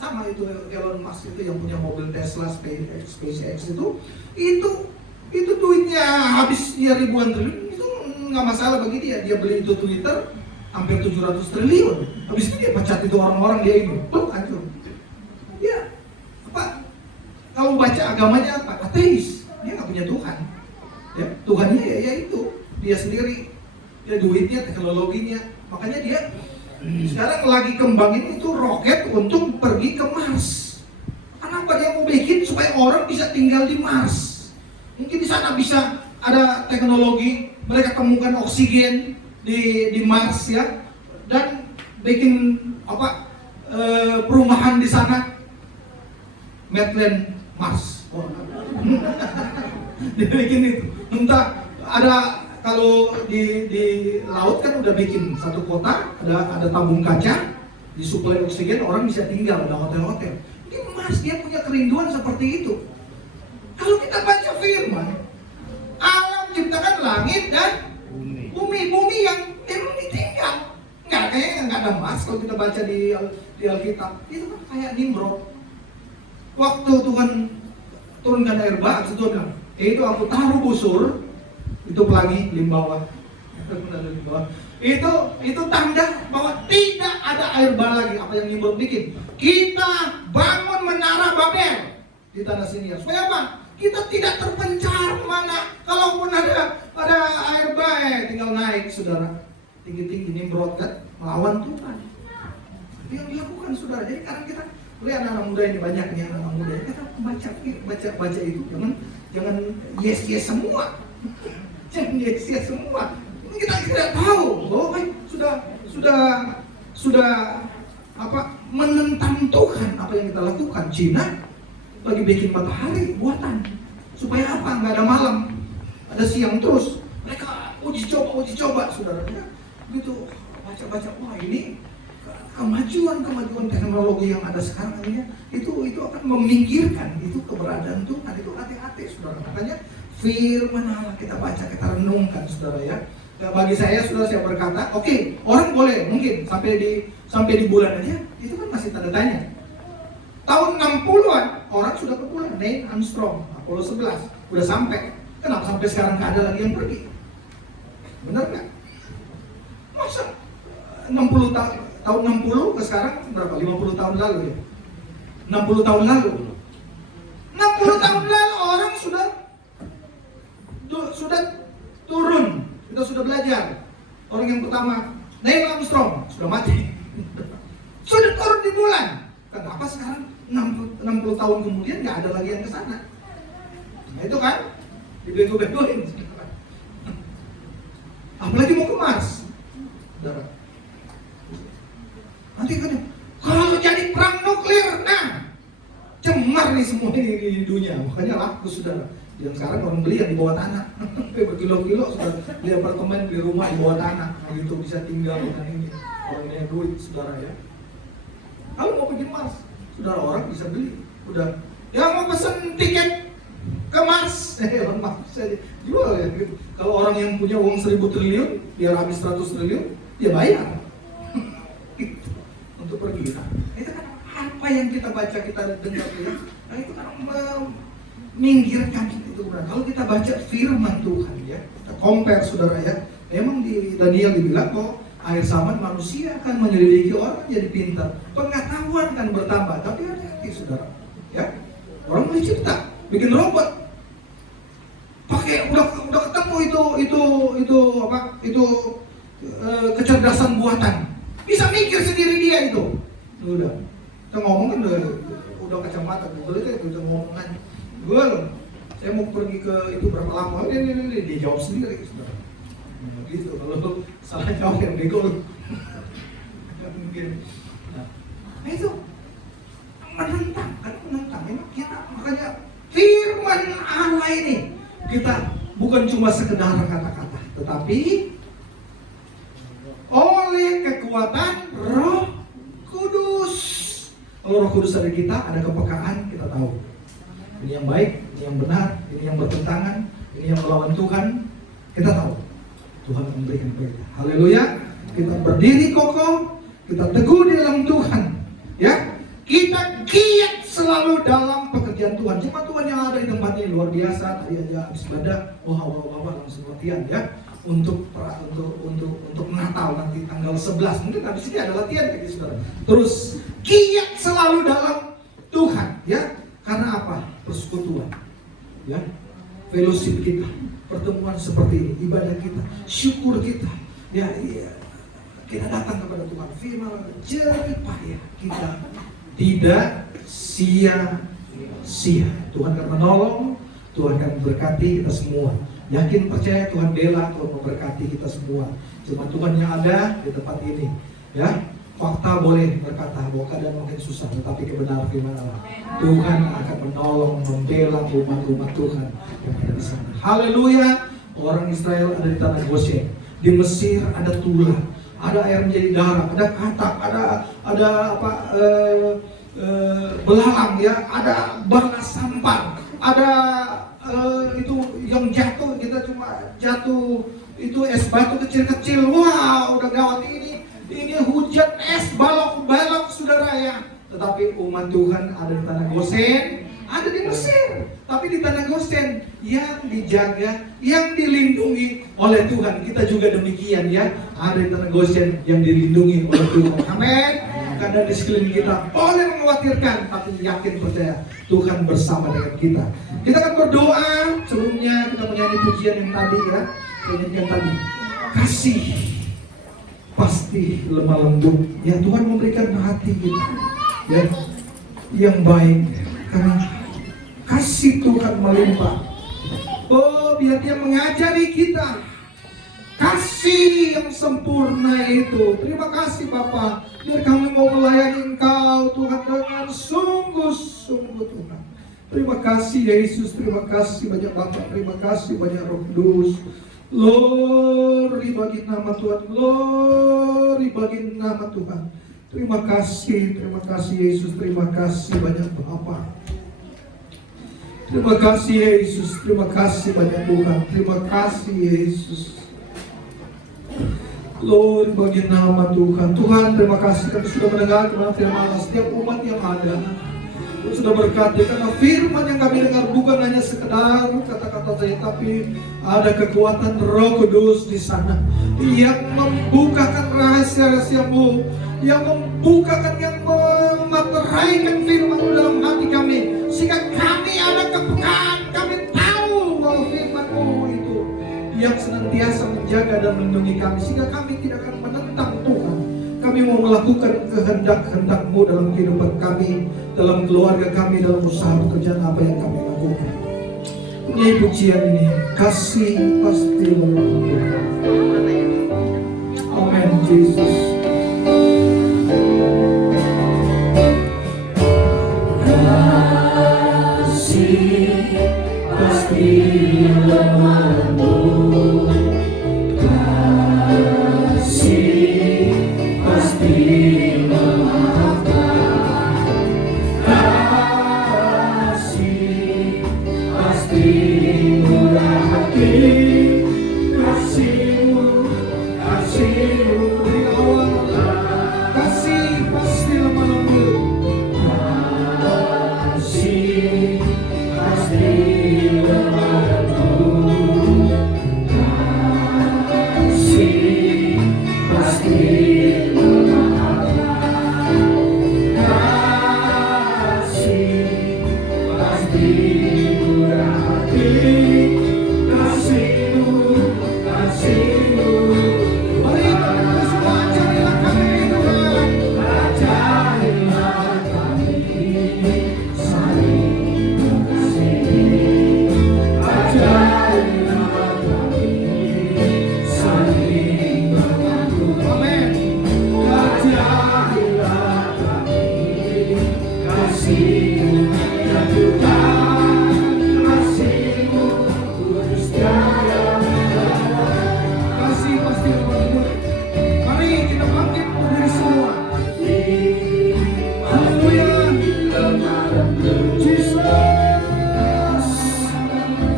Sama itu Elon Musk itu yang punya mobil Tesla, SpaceX itu duitnya habis dia ribuan triliun, itu nggak masalah bagi dia. Dia beli itu Twitter hampir 700 triliun. Habis itu dia pecat itu orang-orang, dia ini hancur. Ya, apa? Kalau baca agamanya apa? Ateis. Dia nggak punya Tuhan. Ya, Tuhannya ya itu dia sendiri. Dia duitnya, teknologinya. Makanya dia sekarang lagi kembangin itu roket untuk pergi ke Mars. Kenapa dia mau bikin supaya orang bisa tinggal di Mars? Mungkin di sana bisa ada teknologi, mereka temukan oksigen di Mars ya, dan bikin apa perumahan di sana. Medland Mars. Dia bikin itu. Entah ada, kalau di laut kan udah bikin satu kota, ada tabung kaca, disuplai oksigen, orang bisa tinggal, ada hotel-hotel. Di Mars dia punya kerinduan seperti itu. Kalau kita baca firman, alam ciptakan langit dan bumi yang memang ditinggal. Kayaknya nggak ada Mars kalau kita baca di Alkitab. Itu kan kayak Nimrod. Waktu Tuhan turunkan air bah, itu bilang, itu aku taruh busur, itu pelangi limbawah. Itu tanda bahwa tidak ada air bah lagi. Apa yang Nimrod bikin? Kita bangun menara Babel di tanah sini. Supaya apa? Kita tidak terpencar mana. Kalaupun ada air bah, tinggal naik, saudara. Tinggi-tinggi Nimrod kan melawan Tuhan. Itu yang dilakukan, saudara. Jadi sekarang kita lihat anak muda ini, banyak nih anak muda. Kita baca itu, jangan yes semua. Jangan yes semua. Ini kita tidak tahu bahwa sudah apa menentang Tuhan. Apa yang kita lakukan? Cina lagi bikin matahari buatan supaya apa? Nggak ada malam, ada siang terus. Mereka uji coba, saudaranya. Gitu baca, wah ini kemajuan teknologi yang ada sekarang ini itu akan meminggirkan itu keberadaan Tuhan. Itu hati-hati, saudara. Makanya Firman Allah kita baca, kita renungkan saudara ya. Nah, bagi saya saudara, saya berkata, oke, orang boleh mungkin sampai di bulan aja, itu kan masih tanda tanya. Tahun 60-an orang sudah ke bulan, Neil Armstrong, Apollo 11 udah sampai. Kenapa sampai sekarang nggak ada lagi yang pergi? Bener nggak? Masa 60 tahun 60 ke sekarang berapa? 50 tahun lalu ya? 60 tahun lalu. 60 tahun lalu orang sudah turun, kita sudah belajar. Orang yang pertama, Neil Armstrong, sudah mati. Sudah turun di bulan. Kenapa sekarang 60 tahun kemudian nggak ada lagi yang ke sana? Nah itu kan, dibego-begoin. Apalagi mau ke Mars. Saudara. Nanti kan, kalau jadi perang nuklir, nah cemar nih semua di dunia. Makanya laku saudara. Yang sekarang orang beli yang di bawah tanah. Berkilo-kilo sudah beli apartemen di rumah di bawah tanah. Begitu bisa tinggal dengan ini. Orang yang duit saudara ya. Kalau mau pergi Mars, saudara orang bisa beli. Udah, yang mau pesen tiket ke Mars, Mars aja jual ya gitu. Kalau orang yang punya uang 1.000 triliun, biar habis 100 triliun, dia bayar. Gitu. Untuk pergi. Nah, itu kan apa yang kita baca, kita dengar ya. Nah, itu kan minggirkan itu benar. Kalau kita baca firman Tuhan ya, kita compare saudara ya. Memang di Daniel dibilang kok akhir zaman manusia akan menyelidiki orang jadi pintar, pengetahuan kan bertambah. Tapi hati-hati saudara ya. Orang mulai cipta, bikin robot, pakai udah ketemu itu kecerdasan buatan, bisa mikir sendiri dia itu. Udah, kita ngomong kan udah kacamata Google itu udah ngomongan. Gue loh, saya mau pergi ke itu berapa lama? Ini dia jawab sendiri, saudara. Gitu, kalau salah jawab yang bego. Mungkin. Nah itu menentang, kan menentang. Ini kita makanya firman Allah ini kita bukan cuma sekedar kata-kata, tetapi oleh kekuatan Roh Kudus. Kalau Roh Kudus ada kita, ada kepekaan, kita tahu. Ini yang baik, ini yang benar, ini yang bertentangan, ini yang melawan Tuhan. Kita tahu Tuhan memberikan kita. Haleluya. Kita berdiri kokoh, kita teguh di dalam Tuhan. Ya, kita giat selalu dalam pekerjaan Tuhan. Cuma Tuhan yang ada di tempat ini luar biasa. Tadi aja habis ibadah, wah langsung latihan ya. Untuk Natal nanti tanggal 11. Mungkin habis ini ada latihan kayak gitu, saudara. Terus giat selalu dalam Tuhan, ya. Karena apa? Persekutuan, ya, fellowship kita, pertemuan seperti ini, ibadah kita, syukur kita, ya, kita datang kepada Tuhan. Firman jernih payah kita tidak sia-sia. Tuhan akan menolong, Tuhan akan berkati kita semua. Yakin percaya Tuhan bela, Tuhan memberkati kita semua. Cuma Tuhan yang ada di tempat ini, ya. Fakta boleh berkata bahwa keadaan mungkin susah, tetapi kebenaran firman Allah, Tuhan akan menolong, membela umat-umat Tuhan yang ada di sana. Haleluya. Orang Israel ada di tanah Goshen, di Mesir ada tulah, ada air menjadi darah, ada katak, ada belalang, ya, ada bala sampar, ada itu yang jatuh, kita cuma jatuh itu es batu kecil-kecil. Wow, udah gawat ini hujan es balok-balok saudara ya. Tetapi umat Tuhan ada di tanah Goshen, ada di Mesir, tapi di tanah Goshen yang dijaga, yang dilindungi oleh Tuhan. Kita juga demikian ya, ada di tanah Goshen yang dilindungi oleh Tuhan. Amin. Karena di sekeliling kita boleh mengkhawatirkan, tapi yakin percaya Tuhan bersama dengan kita. Kita akan berdoa. Sebelumnya kita menyanyi pujian yang tadi ya, yang tadi. Kasih pasti lemah lembut. Ya, Tuhan memberikan hati kita, ya, yang baik. Karena kasih Tuhan melimpah. Oh, biar Dia mengajari kita kasih yang sempurna itu. Terima kasih Bapa, biar kami mau melayani Engkau Tuhan dengan sungguh-sungguh Tuhan. Terima kasih Yesus, terima kasih banyak Bapa, terima kasih banyak Roh Kudus. Glory bagi nama Tuhan, glory bagi nama Tuhan. Terima kasih Yesus, terima kasih banyak Bapa. Terima kasih Yesus, terima kasih banyak Tuhan, terima kasih Yesus. Lord, bagi nama Tuhan. Tuhan, terima kasih kami sudah mendengar kebenaran firman Allah. Setiap umat yang ada, Tuhan sudah berkati karena firman yang kami dengar bukan hanya sekedar kata-kata saja, tapi ada kekuatan Roh Kudus di sana yang membukakan rahasia-rahasiamu, yang membukakan, yang memateraikan firman dalam hati kami, sehingga kami ada kepekaan, kami tahu bahwa firman-Mu itu yang senantiasa menjaga dan melindungi kami, sehingga kami tidak akan menentang Tuhan. Kami mau melakukan kehendak-kehendak-Mu dalam kehidupan kami, dalam keluarga kami, dalam usaha pekerjaan apa yang kami lakukan. Punya pujian ini, kasih pasti menolong. Amin, Yesus. Kasih pasti menolong. Kasih pasti memaafkan. Kasih pasti murah hati. Kasih-Mu di awal. Kasih pasti menolong. Kasih pasti menolong. Kasih pasti memaafkan. Kasih pasti murah hati. Kasih-Mu. Mari kita semua ajarilah kami Tuhan. Ajarilah kami saling mengasihi. Ajarilah kami saling mengaku. Amin. Ajarilah kami kasih-Mu ya Tuhan. Kasih-Mu kudus tiada. Kasih pasti menolong. Mari kita bangkit berdiri semua. Haleluya. Yesus.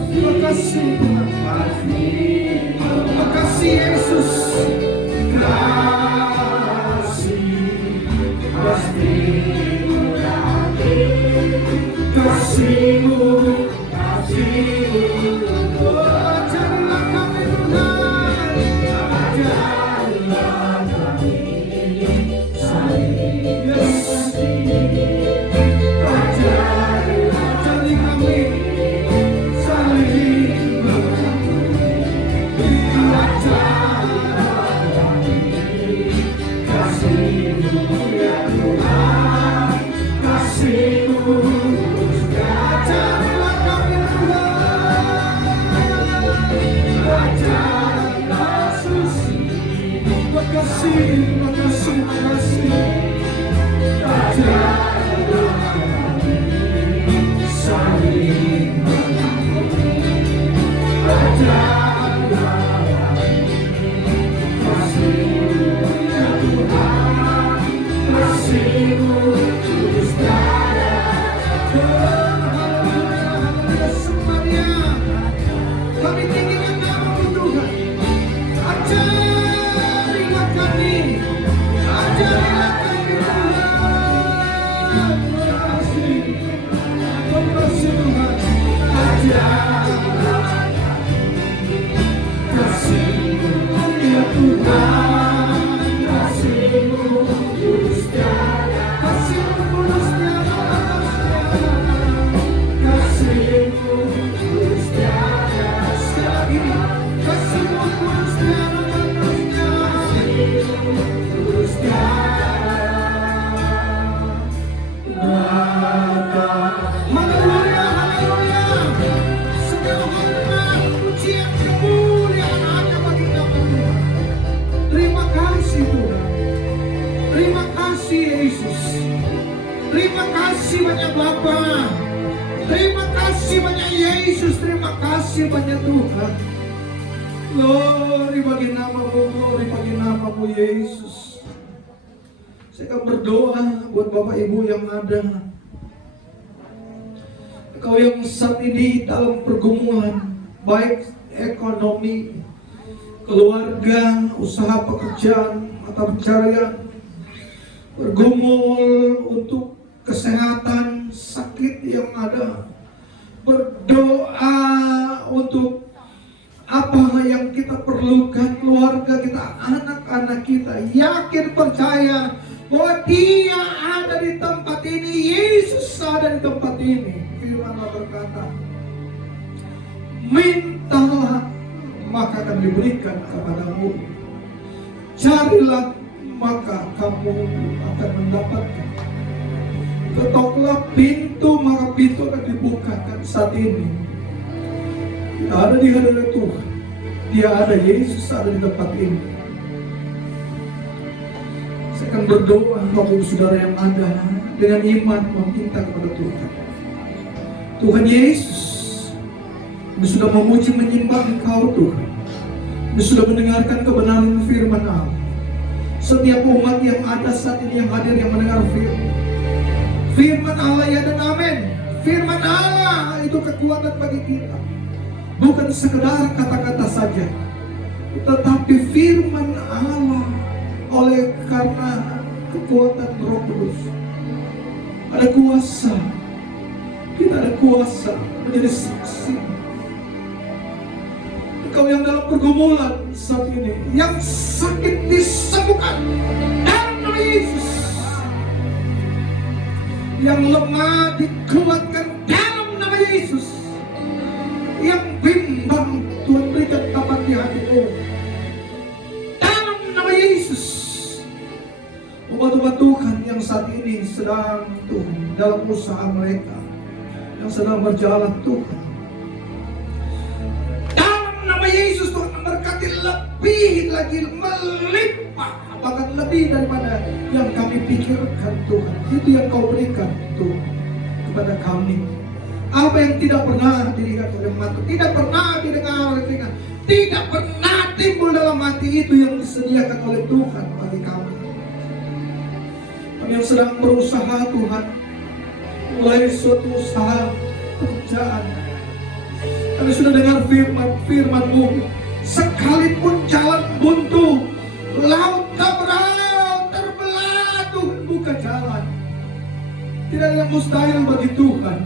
Terima kasih Tuhan. Terima kasih Yesus. Kasih pasti murah hati. Kasih-Mu. Oh, ajarilah kami Tuhan. Ajarilah kami saling mengasihi. Ajari kami saling mengasihi. Ajarilah kami kasih-Mu ya Tuhan. Kasih-Mu. Ajarilah kami Tuhan. Ajarilah Yesus. Makasih, makasih, makasih. Ajarilah kami saling mengasihi. Ajarilah kami kasih-Mu ya Tuhan. Kasih-Mu kudus tiada. Haleluya, semuanya. Kami tinggikan nama-Mu Tuhan. Ajarilah kami. Ajarilah kami Tuhan. Terima kasih. Terima kasih Tuhan. Ajarilah kasih-Mu ya Tuhan. Kasih-Mu kudus tiada. Kasih-Mu kudus tiada. Kasih-Mu kudus tiada. Sekali lagi. Kasih-Mu kudus tiada. Kasih-Mu kudus tiada. Haleluya, haleluya. Segala hormat, pujian, kemuliaan hanya bagi nama Tuhan. Terima kasih Tuhan. Terima kasih Yesus. Terima kasih banyak Bapa. Terima kasih banyak Yesus. Terima kasih banyak Tuhan. Glory bagi nama-Mu, glory bagi nama-Mu Yesus. Saya akan berdoa buat Bapak Ibu yang ada. Engkau yang saat ini dalam pergumulan, baik ekonomi, keluarga, usaha pekerjaan, mata pencarian, bergumul untuk kesehatan, sakit yang ada, berdoa untuk apa yang kita perlukan, keluarga kita, anak-anak kita, yakin percaya bahwa Dia ada di tempat ini, Yesus ada di tempat ini. Firman-Nya berkata, mintalah maka akan diberikan kepadamu, carilah maka kamu akan mendapatkan, ketoklah pintu maka pintu akan dibukakan. Saat ini kita ada di hadirat Tuhan, Dia ada, Yesus ada di tempat ini. Saya akan berdoa kepada saudara yang ada dengan iman meminta kepada Tuhan. Tuhan Yesus, kami sudah memuji menyembah Engkau Tuhan. Kami sudah mendengarkan kebenaran firman Allah. Setiap umat yang ada saat ini yang hadir yang mendengar firman Allah ya dan amin. Firman Allah itu kekuatan bagi kita. Bukan sekedar kata-kata saja, tetapi firman Allah oleh karena kekuatan Roh Kudus. Ada kuasa. Kita ada kuasa menjadi saksi. Engkau yang dalam pergumulan saat ini, yang sakit disembuhkan dalam nama Yesus, yang lemah dikuatkan dalam nama Yesus, yang bimbang Tuhan berikan tapat di hatimu dalam nama Yesus. Umat-umat Tuhan yang saat ini sedang Tuhan dalam usaha mereka, yang sedang berjalan Tuhan, Yesus Tuhan memberkati lebih lagi, melimpah, bahkan lebih daripada yang kami pikirkan Tuhan. Itu yang Kau berikan Tuhan kepada kami. Apa yang tidak pernah dilihat oleh mata, tidak pernah didengar oleh telinga, tidak pernah timbul dalam hati, itu yang disediakan oleh Tuhan bagi kami. Kami yang sedang berusaha Tuhan, mulai suatu usaha pekerjaan, kami sudah dengar firman-Mu, sekalipun jalan buntu, laut terbelah, Tuhan buka jalan. Tidak ada yang mustahil bagi Tuhan.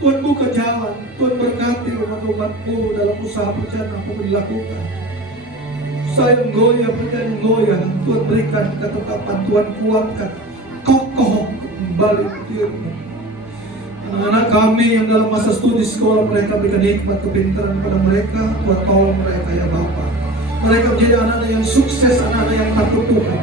Tuhan buka jalan, Tuhan berkati umat-umat-Mu dalam usaha pekerjaan yang mau dilakukan. Usaha yang goyah, pekerjaan yang goyah, Tuhan berikan ketetapan, Tuhan kuatkan, kokoh kembali firman. Anak-anak kami yang dalam masa studi sekolah, mereka berikan hikmat kepintaran pada mereka. Tuhan tolong mereka ya Bapa. Mereka menjadi anak-anak yang sukses, anak-anak yang takut Tuhan,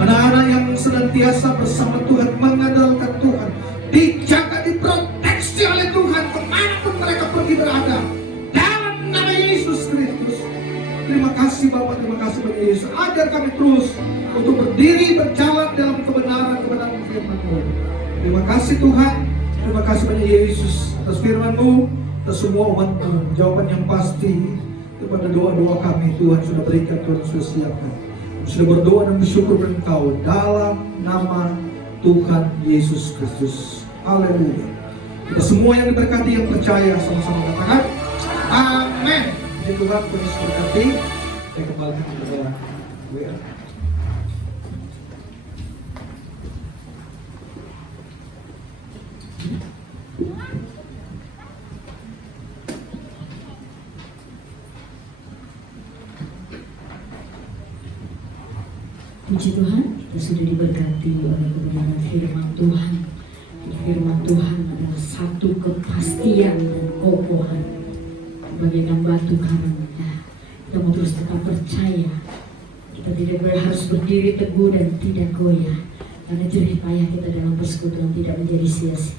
anak-anak yang senantiasa bersama Tuhan, mengandalkan Tuhan, dijaga, diproteksi oleh Tuhan kemanapun mereka pergi berada, dalam nama Yesus Kristus. Terima kasih Bapa, terima kasih bagi Yesus. Ajar kami terus untuk berdiri berjalan dalam kebenaran firman-Mu. Terima kasih Tuhan. Terima kasih banyak Yesus atas firman-Mu, atas semua umat-Mu. Jawaban yang pasti kepada doa-doa kami Tuhan sudah berikan, Tuhan sudah siapkan. Sudah berdoa dan bersyukur kepada Engkau dalam nama Tuhan Yesus Kristus. Haleluya. Kita semua yang diberkati, yang percaya, sama-sama katakan amin. Jadi Tuhan Yesus berkati. Saya kembali kepada WA. Puji Tuhan, kita sudah diberkati oleh kebenaran firman Tuhan. Firman Tuhan adalah satu kepastian dan kokohan, bagaikan batu karangnya. Kita mau terus tetap percaya. Kita tidak harus berdiri teguh dan tidak goyah, karena jerih payah kita dalam persekutuan tidak menjadi sia-sia.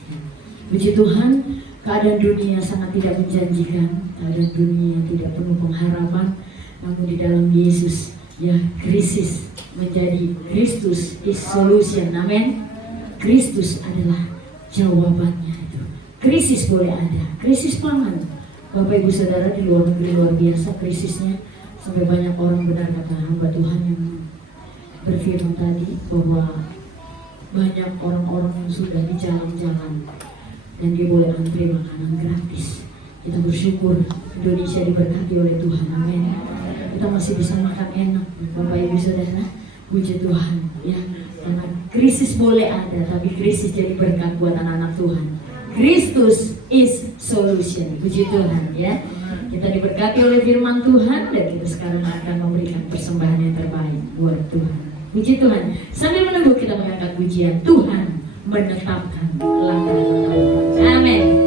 Puji Tuhan, keadaan dunia sangat tidak menjanjikan, keadaan dunia tidak penuh pengharapan, namun di dalam Yesus, ya, krisis menjadi Kristus is solution. Amin. Kristus adalah jawabannya itu. Krisis boleh ada, krisis pangan. Bapak Ibu Saudara, di luar negeri luar biasa krisisnya, sampai banyak orang, benar kata hamba Tuhan yang berfirman tadi, bahwa banyak orang-orang yang sudah di jalan-jalan dan dia boleh antri makanan gratis. Kita bersyukur Indonesia diberkati oleh Tuhan, amin. Kita masih bisa makan enak, Bapak Ibu Saudara, puji Tuhan ya. Karena krisis boleh ada, tapi krisis jadi berkat buat anak-anak Tuhan. Kristus is solution, puji Tuhan ya. Kita diberkati oleh firman Tuhan dan kita sekarang akan memberikan persembahan yang terbaik buat Tuhan. Puji Tuhan. Sambil menunggu kita mengangkat pujian, Tuhan menetapkan langkah. Amin.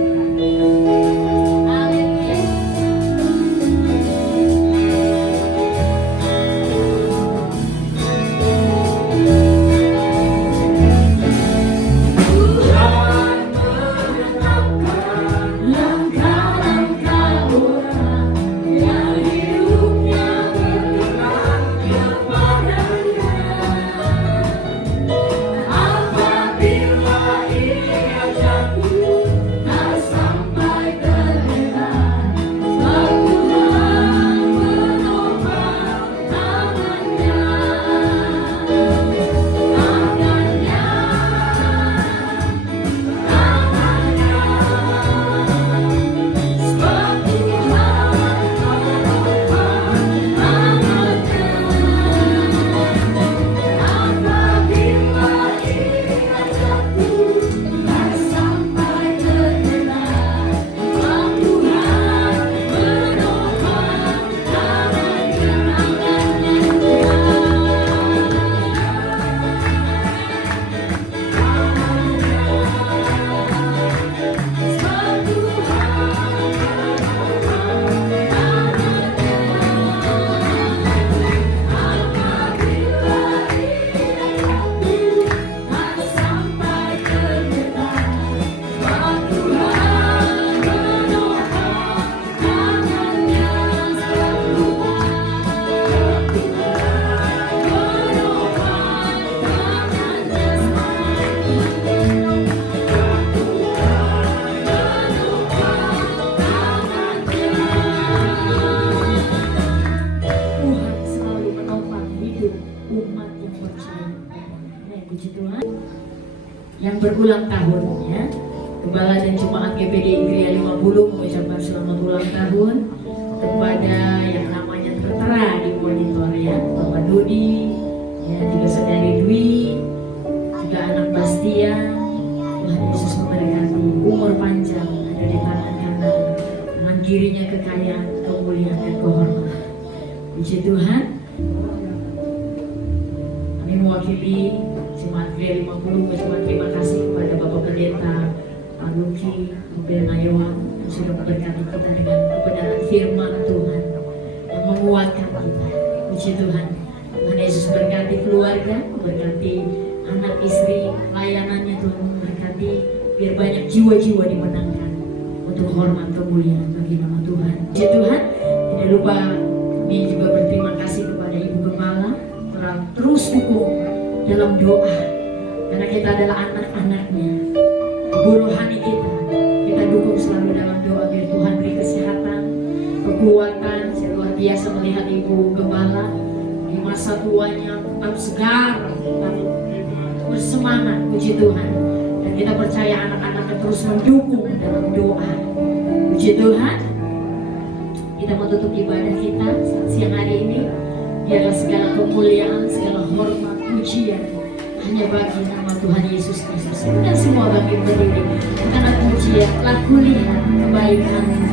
Yang berulang tahun ya, Gembala dan Jemaat GPDI Gria 50 mengucapkan selamat ulang tahun kepada yang namanya tertera di monitor ya, Bapak Dodi, ya, juga saudari Dwi, juga anak Bastian. Tuhan Yesus memberkati, umur panjang ada di tangan kanan, tangan kirinya kekayaan, kemuliaan dan kehormatan. Puji Tuhan. Kami mewakili Jemaat Gria 50 mengucapkan terima kasih kepada Bapak Pendeta Pak Luki Mobil Nayawan yang sudah memberkati kita dengan kebenaran firman Tuhan yang menguatkan kita. Puji Tuhan. Tuhan Yesus berkati keluarga, memberkati anak istri, layanannya Tuhan memberkati, biar banyak jiwa-jiwa dimenangkan untuk hormat kemuliaan bagi nama Tuhan. Puji Tuhan. Tidak lupa kami juga berterima kasih kepada Ibu Gembala telah terus dukung dalam doa, karena kita adalah anak-anaknya. Ibu rohani kita dukung selalu dalam doa biar Tuhan beri kesehatan, kekuatan. Saya luar biasa melihat Ibu Gembala di masa tuanya tetap segar, tetap bersemangat. Puji Tuhan. Dan kita percaya anak-anaknya terus mendukung dalam doa. Puji Tuhan. Kita mau tutup ibadah kita saat siang hari ini. Biarlah segala kemuliaan, segala hormat, pujian hanya bagi nama Tuhan Yesus Kristus. Dan semua bagi berdiri karena pujian telah kulihat kebaikan-Mu.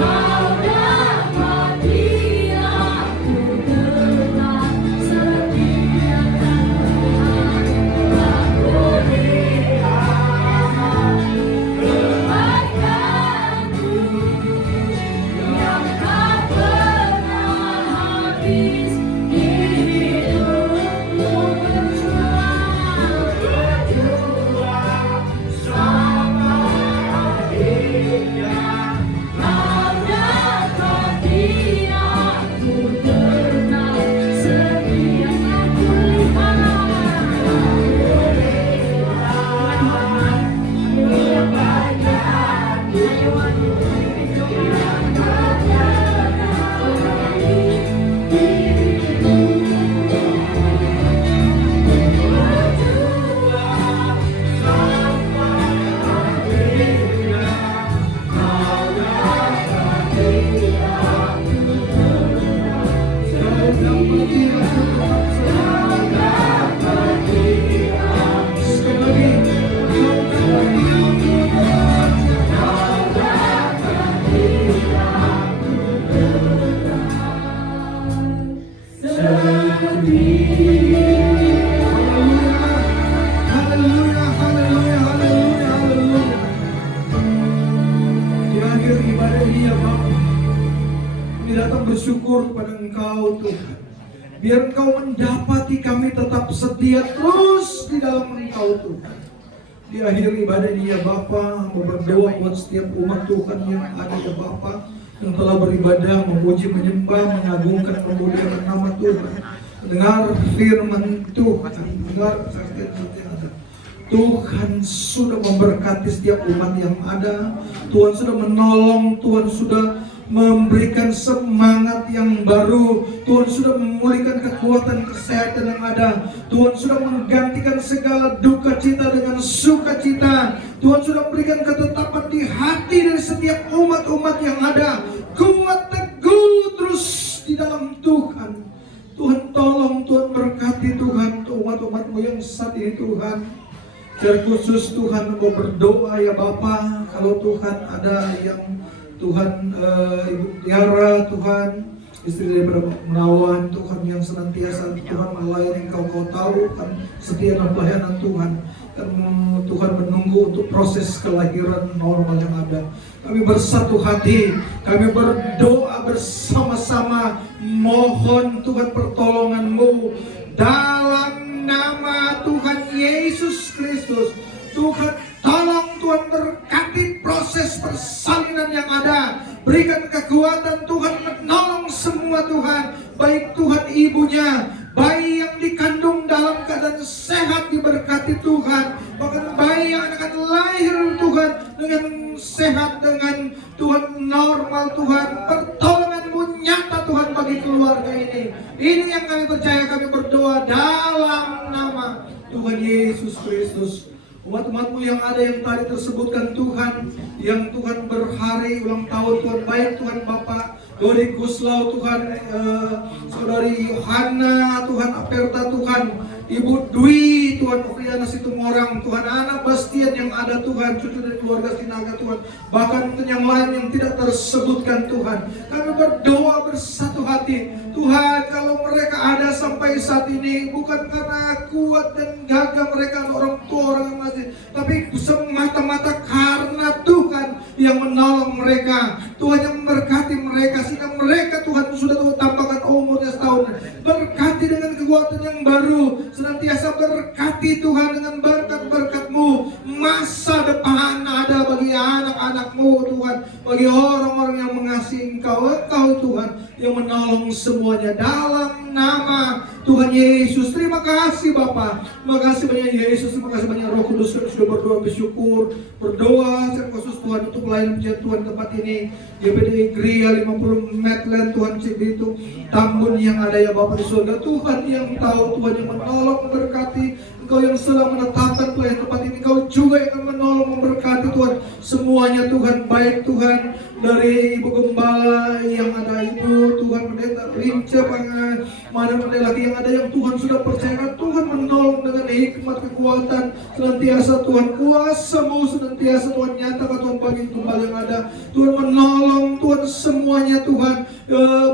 Kau dapat dia, ku tetap setia. Biar Engkau mendapati kami tetap setia terus di dalam Engkau Tuhan. Di akhir ibadah ini ya Bapa, berdoa buat setiap umat Tuhan yang ada ya Bapa, yang telah beribadah, memuji, menyembah, mengagungkan, memuliakan nama Tuhan. Dengar firman Tuhan, dengar kesaksian yang ada. Tuhan sudah memberkati setiap umat yang ada. Tuhan sudah menolong, Tuhan sudah memberikan semangat yang baru. Tuhan sudah memulihkan kekuatan kesehatan yang ada. Tuhan sudah menggantikan segala duka cita dengan sukacita. Tuhan sudah memberikan ketetapan di hati dari setiap umat-umat yang ada. Kuat teguh terus di dalam Tuhan. Tuhan tolong, Tuhan berkati Tuhan umat-umat-Mu yang saat ini Tuhan. Secara khusus Tuhan mau berdoa ya Bapa, kalau Tuhan ada yang Tuhan Ibu Tiara, Tuhan istri daripada Menawan, Tuhan yang senantiasa Tuhan melayani Engkau tahu kan setia dan pelayanan Tuhan, dan Tuhan menunggu untuk proses kelahiran normal yang ada. Kami bersatu hati, kami berdoa bersama-sama, mohon Tuhan pertolongan-Mu dalam nama Tuhan Yesus Kristus. Tuhan tolong, Tuhan berkati proses persalinan yang ada. Berikan kekuatan Tuhan, menolong semua Tuhan. Baik Tuhan ibunya, bayi yang dikandung dalam keadaan sehat diberkati Tuhan. Bahkan bayi yang akan lahir Tuhan dengan sehat, dengan Tuhan normal Tuhan. Pertolongan-Mu nyata Tuhan bagi keluarga ini. Ini yang kami percaya, kami berdoa dalam nama Tuhan Yesus Kristus. Umat-umat-Mu yang ada yang tadi tersebutkan Tuhan, yang Tuhan berhari ulang tahun Tuhan, baik Tuhan Bapak Dodi Guslau Tuhan, Saudari Yohana Tuhan, Aperta Tuhan, Ibu Dwi Tuhan, Ofriana Situmorang Tuhan, anak Bastian yang ada Tuhan, cucu dari keluarga Sinaga Tuhan, bahkan yang lain yang tidak tersebutkan Tuhan. Kami berdoa bersatu hati Tuhan, kalau mereka ada sampai saat ini bukan karena kuat dan gagah mereka orang tua orang yang masih, tapi semata-mata karena Tuhan yang menolong mereka, Tuhan yang memberkati mereka sehingga mereka Tuhan sudah tambahkan umurnya setahun. Berkati dengan kekuatan yang baru, senantiasa berkati Tuhan dengan berkat-berkat-Mu. Masa depan ada bagi anak-anak-Mu Tuhan, bagi orang-orang yang mengasihi Engkau Tuhan yang menolong semuanya dalam nama Tuhan Yesus. Terima kasih Bapa, terima kasih banyak Yesus, terima kasih banyak Roh Kudus. Kami sudah berdoa bersyukur, berdoa secara khusus Tuhan untuk pelayanan pujian Tuhan tempat ini GPDI Gria 50 Medland Tuhan itu Tambun yang ada ya Bapa di surga. Tuhan yang tahu, Tuhan yang menolong memberkati. Engkau yang sedang menetapkan pelayanan tempat ini, Engkau juga yang akan menolong memberkati Tuhan semuanya Tuhan, baik Tuhan dari Ibu Gembala yang ada, Ibu Tuhan Pendeta Lince, mana pendeta lagi yang ada yang Tuhan sudah percayakan, Tuhan menolong dengan hikmat kekuatan senantiasa Tuhan, kuasa-Mu senantiasa Tuhan nyatakan Tuhan bagi gembala yang ada. Tuhan menolong Tuhan semuanya Tuhan,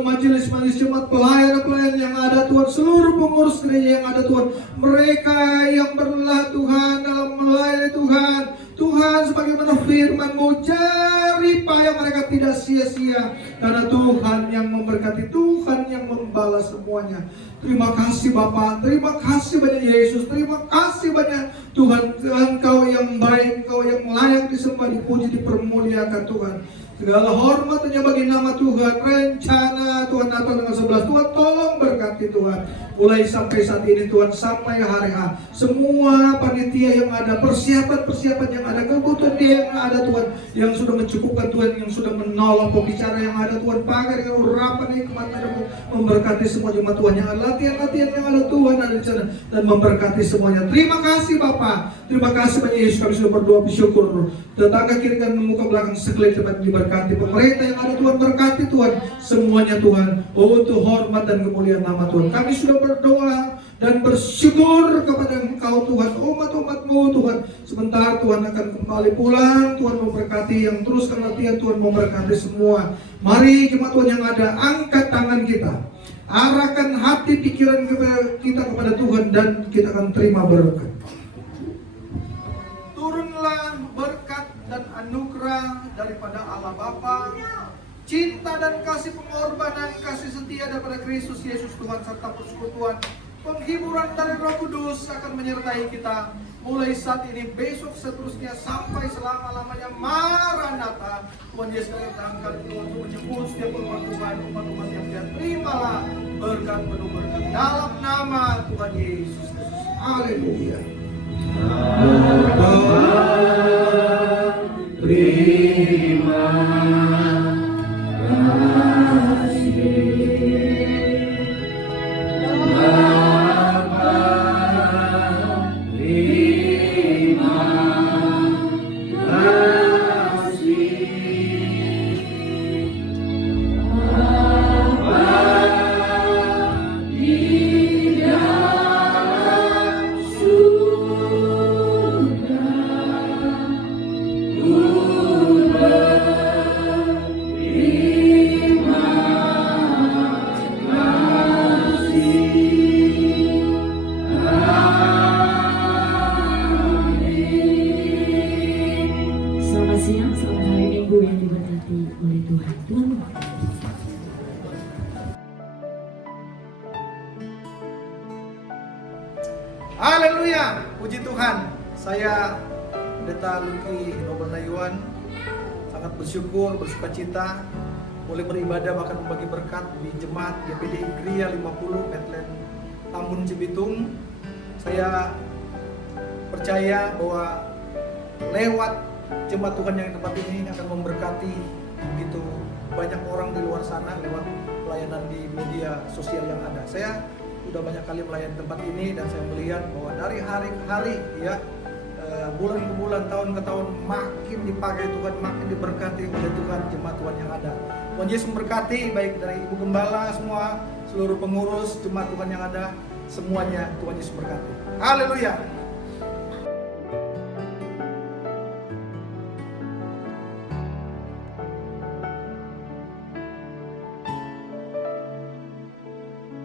majelis-majelis jemaat, pelayan-pelayan yang ada Tuhan, seluruh pengurus gereja yang ada Tuhan, mereka yang berlah Tuhan dalam melayani Tuhan. Tuhan, sebagaimana firman-Mu, jerih payah mereka tidak sia-sia, karena Tuhan yang memberkati, Tuhan yang membalas semuanya. Terima kasih Bapa, terima kasih banyak Yesus, terima kasih banyak Tuhan. Engkau yang baik, Engkau yang layak disembah, dipuji, dipermuliakan Tuhan. Segala hormat hanya bagi nama Tuhan. Rencana Tuhan datang dengan 11. Tuhan tolong berkati Tuhan. Mulai sampai saat ini Tuhan, sampai hari H. Semua panitia yang ada, persiapan-persiapan yang ada, kebutuhan dia yang ada Tuhan, yang sudah mencukupkan Tuhan, yang sudah menolong pembicara yang ada Tuhan, pakai dengan urapan hikmat memberkati semua jemaat Tuhan yang ada, latihan-latihan yang ada Tuhan ada di sana, dan memberkati semuanya. Terima kasih Bapa, terima kasih banyak Yesus. Kami sudah berdoa bersyukur. Tetangga kiri dan muka belakang sekeliling tempat diberkati, pemerintah yang ada Tuhan berkati Tuhan semuanya Tuhan, untuk hormat dan kemuliaan nama Tuhan. Kami sudah berdoa dan bersyukur kepada Engkau Tuhan, umat-umat-Mu Tuhan. Sebentar Tuhan akan kembali pulang, Tuhan memberkati yang teruskan latihan, Tuhan memberkati semua. Mari jemaat Tuhan yang ada, angkat tangan kita, arahkan hati pikiran kita kepada Tuhan, dan kita akan terima berkat. Turunlah berkat dan anugerah daripada Allah Bapa, cinta dan kasih pengorbanan, kasih setia daripada Kristus Yesus Tuhan serta persekutuan penghiburan dari Roh Kudus akan menyertai kita mulai saat ini, besok, seterusnya sampai selama-lamanya. Maranatha. Tuhan Yesus datangkan untuk menyebut setiap umat Tuhan, umat-umat yang dia terimalah berkat penuh berkat dalam nama Tuhan Yesus Kristus. Haleluya. Terima Selamat siang, selamat hari Minggu yang diberkati oleh Tuhan. Tuhan Haleluya, puji Tuhan. Saya Pendeta Luki Robert Nayuan sangat bersyukur, bersukacita boleh beribadah bahkan membagi berkat di jemaat GPD Gria 50 Bethlehem Tambun Cibitung. Saya percaya bahwa lewat jemaat Tuhan yang di tempat ini akan memberkati begitu banyak orang di luar sana lewat pelayanan di media sosial yang ada. Saya sudah banyak kali melayani tempat ini dan saya melihat bahwa dari hari ke hari, ya, bulan ke bulan, tahun ke tahun makin dipakai Tuhan, makin diberkati oleh Tuhan jemaat Tuhan yang ada. Tuhan Yesus memberkati baik dari Ibu Gembala semua, seluruh pengurus jemaat Tuhan yang ada, semuanya Tuhan Yesus berkati. Haleluya.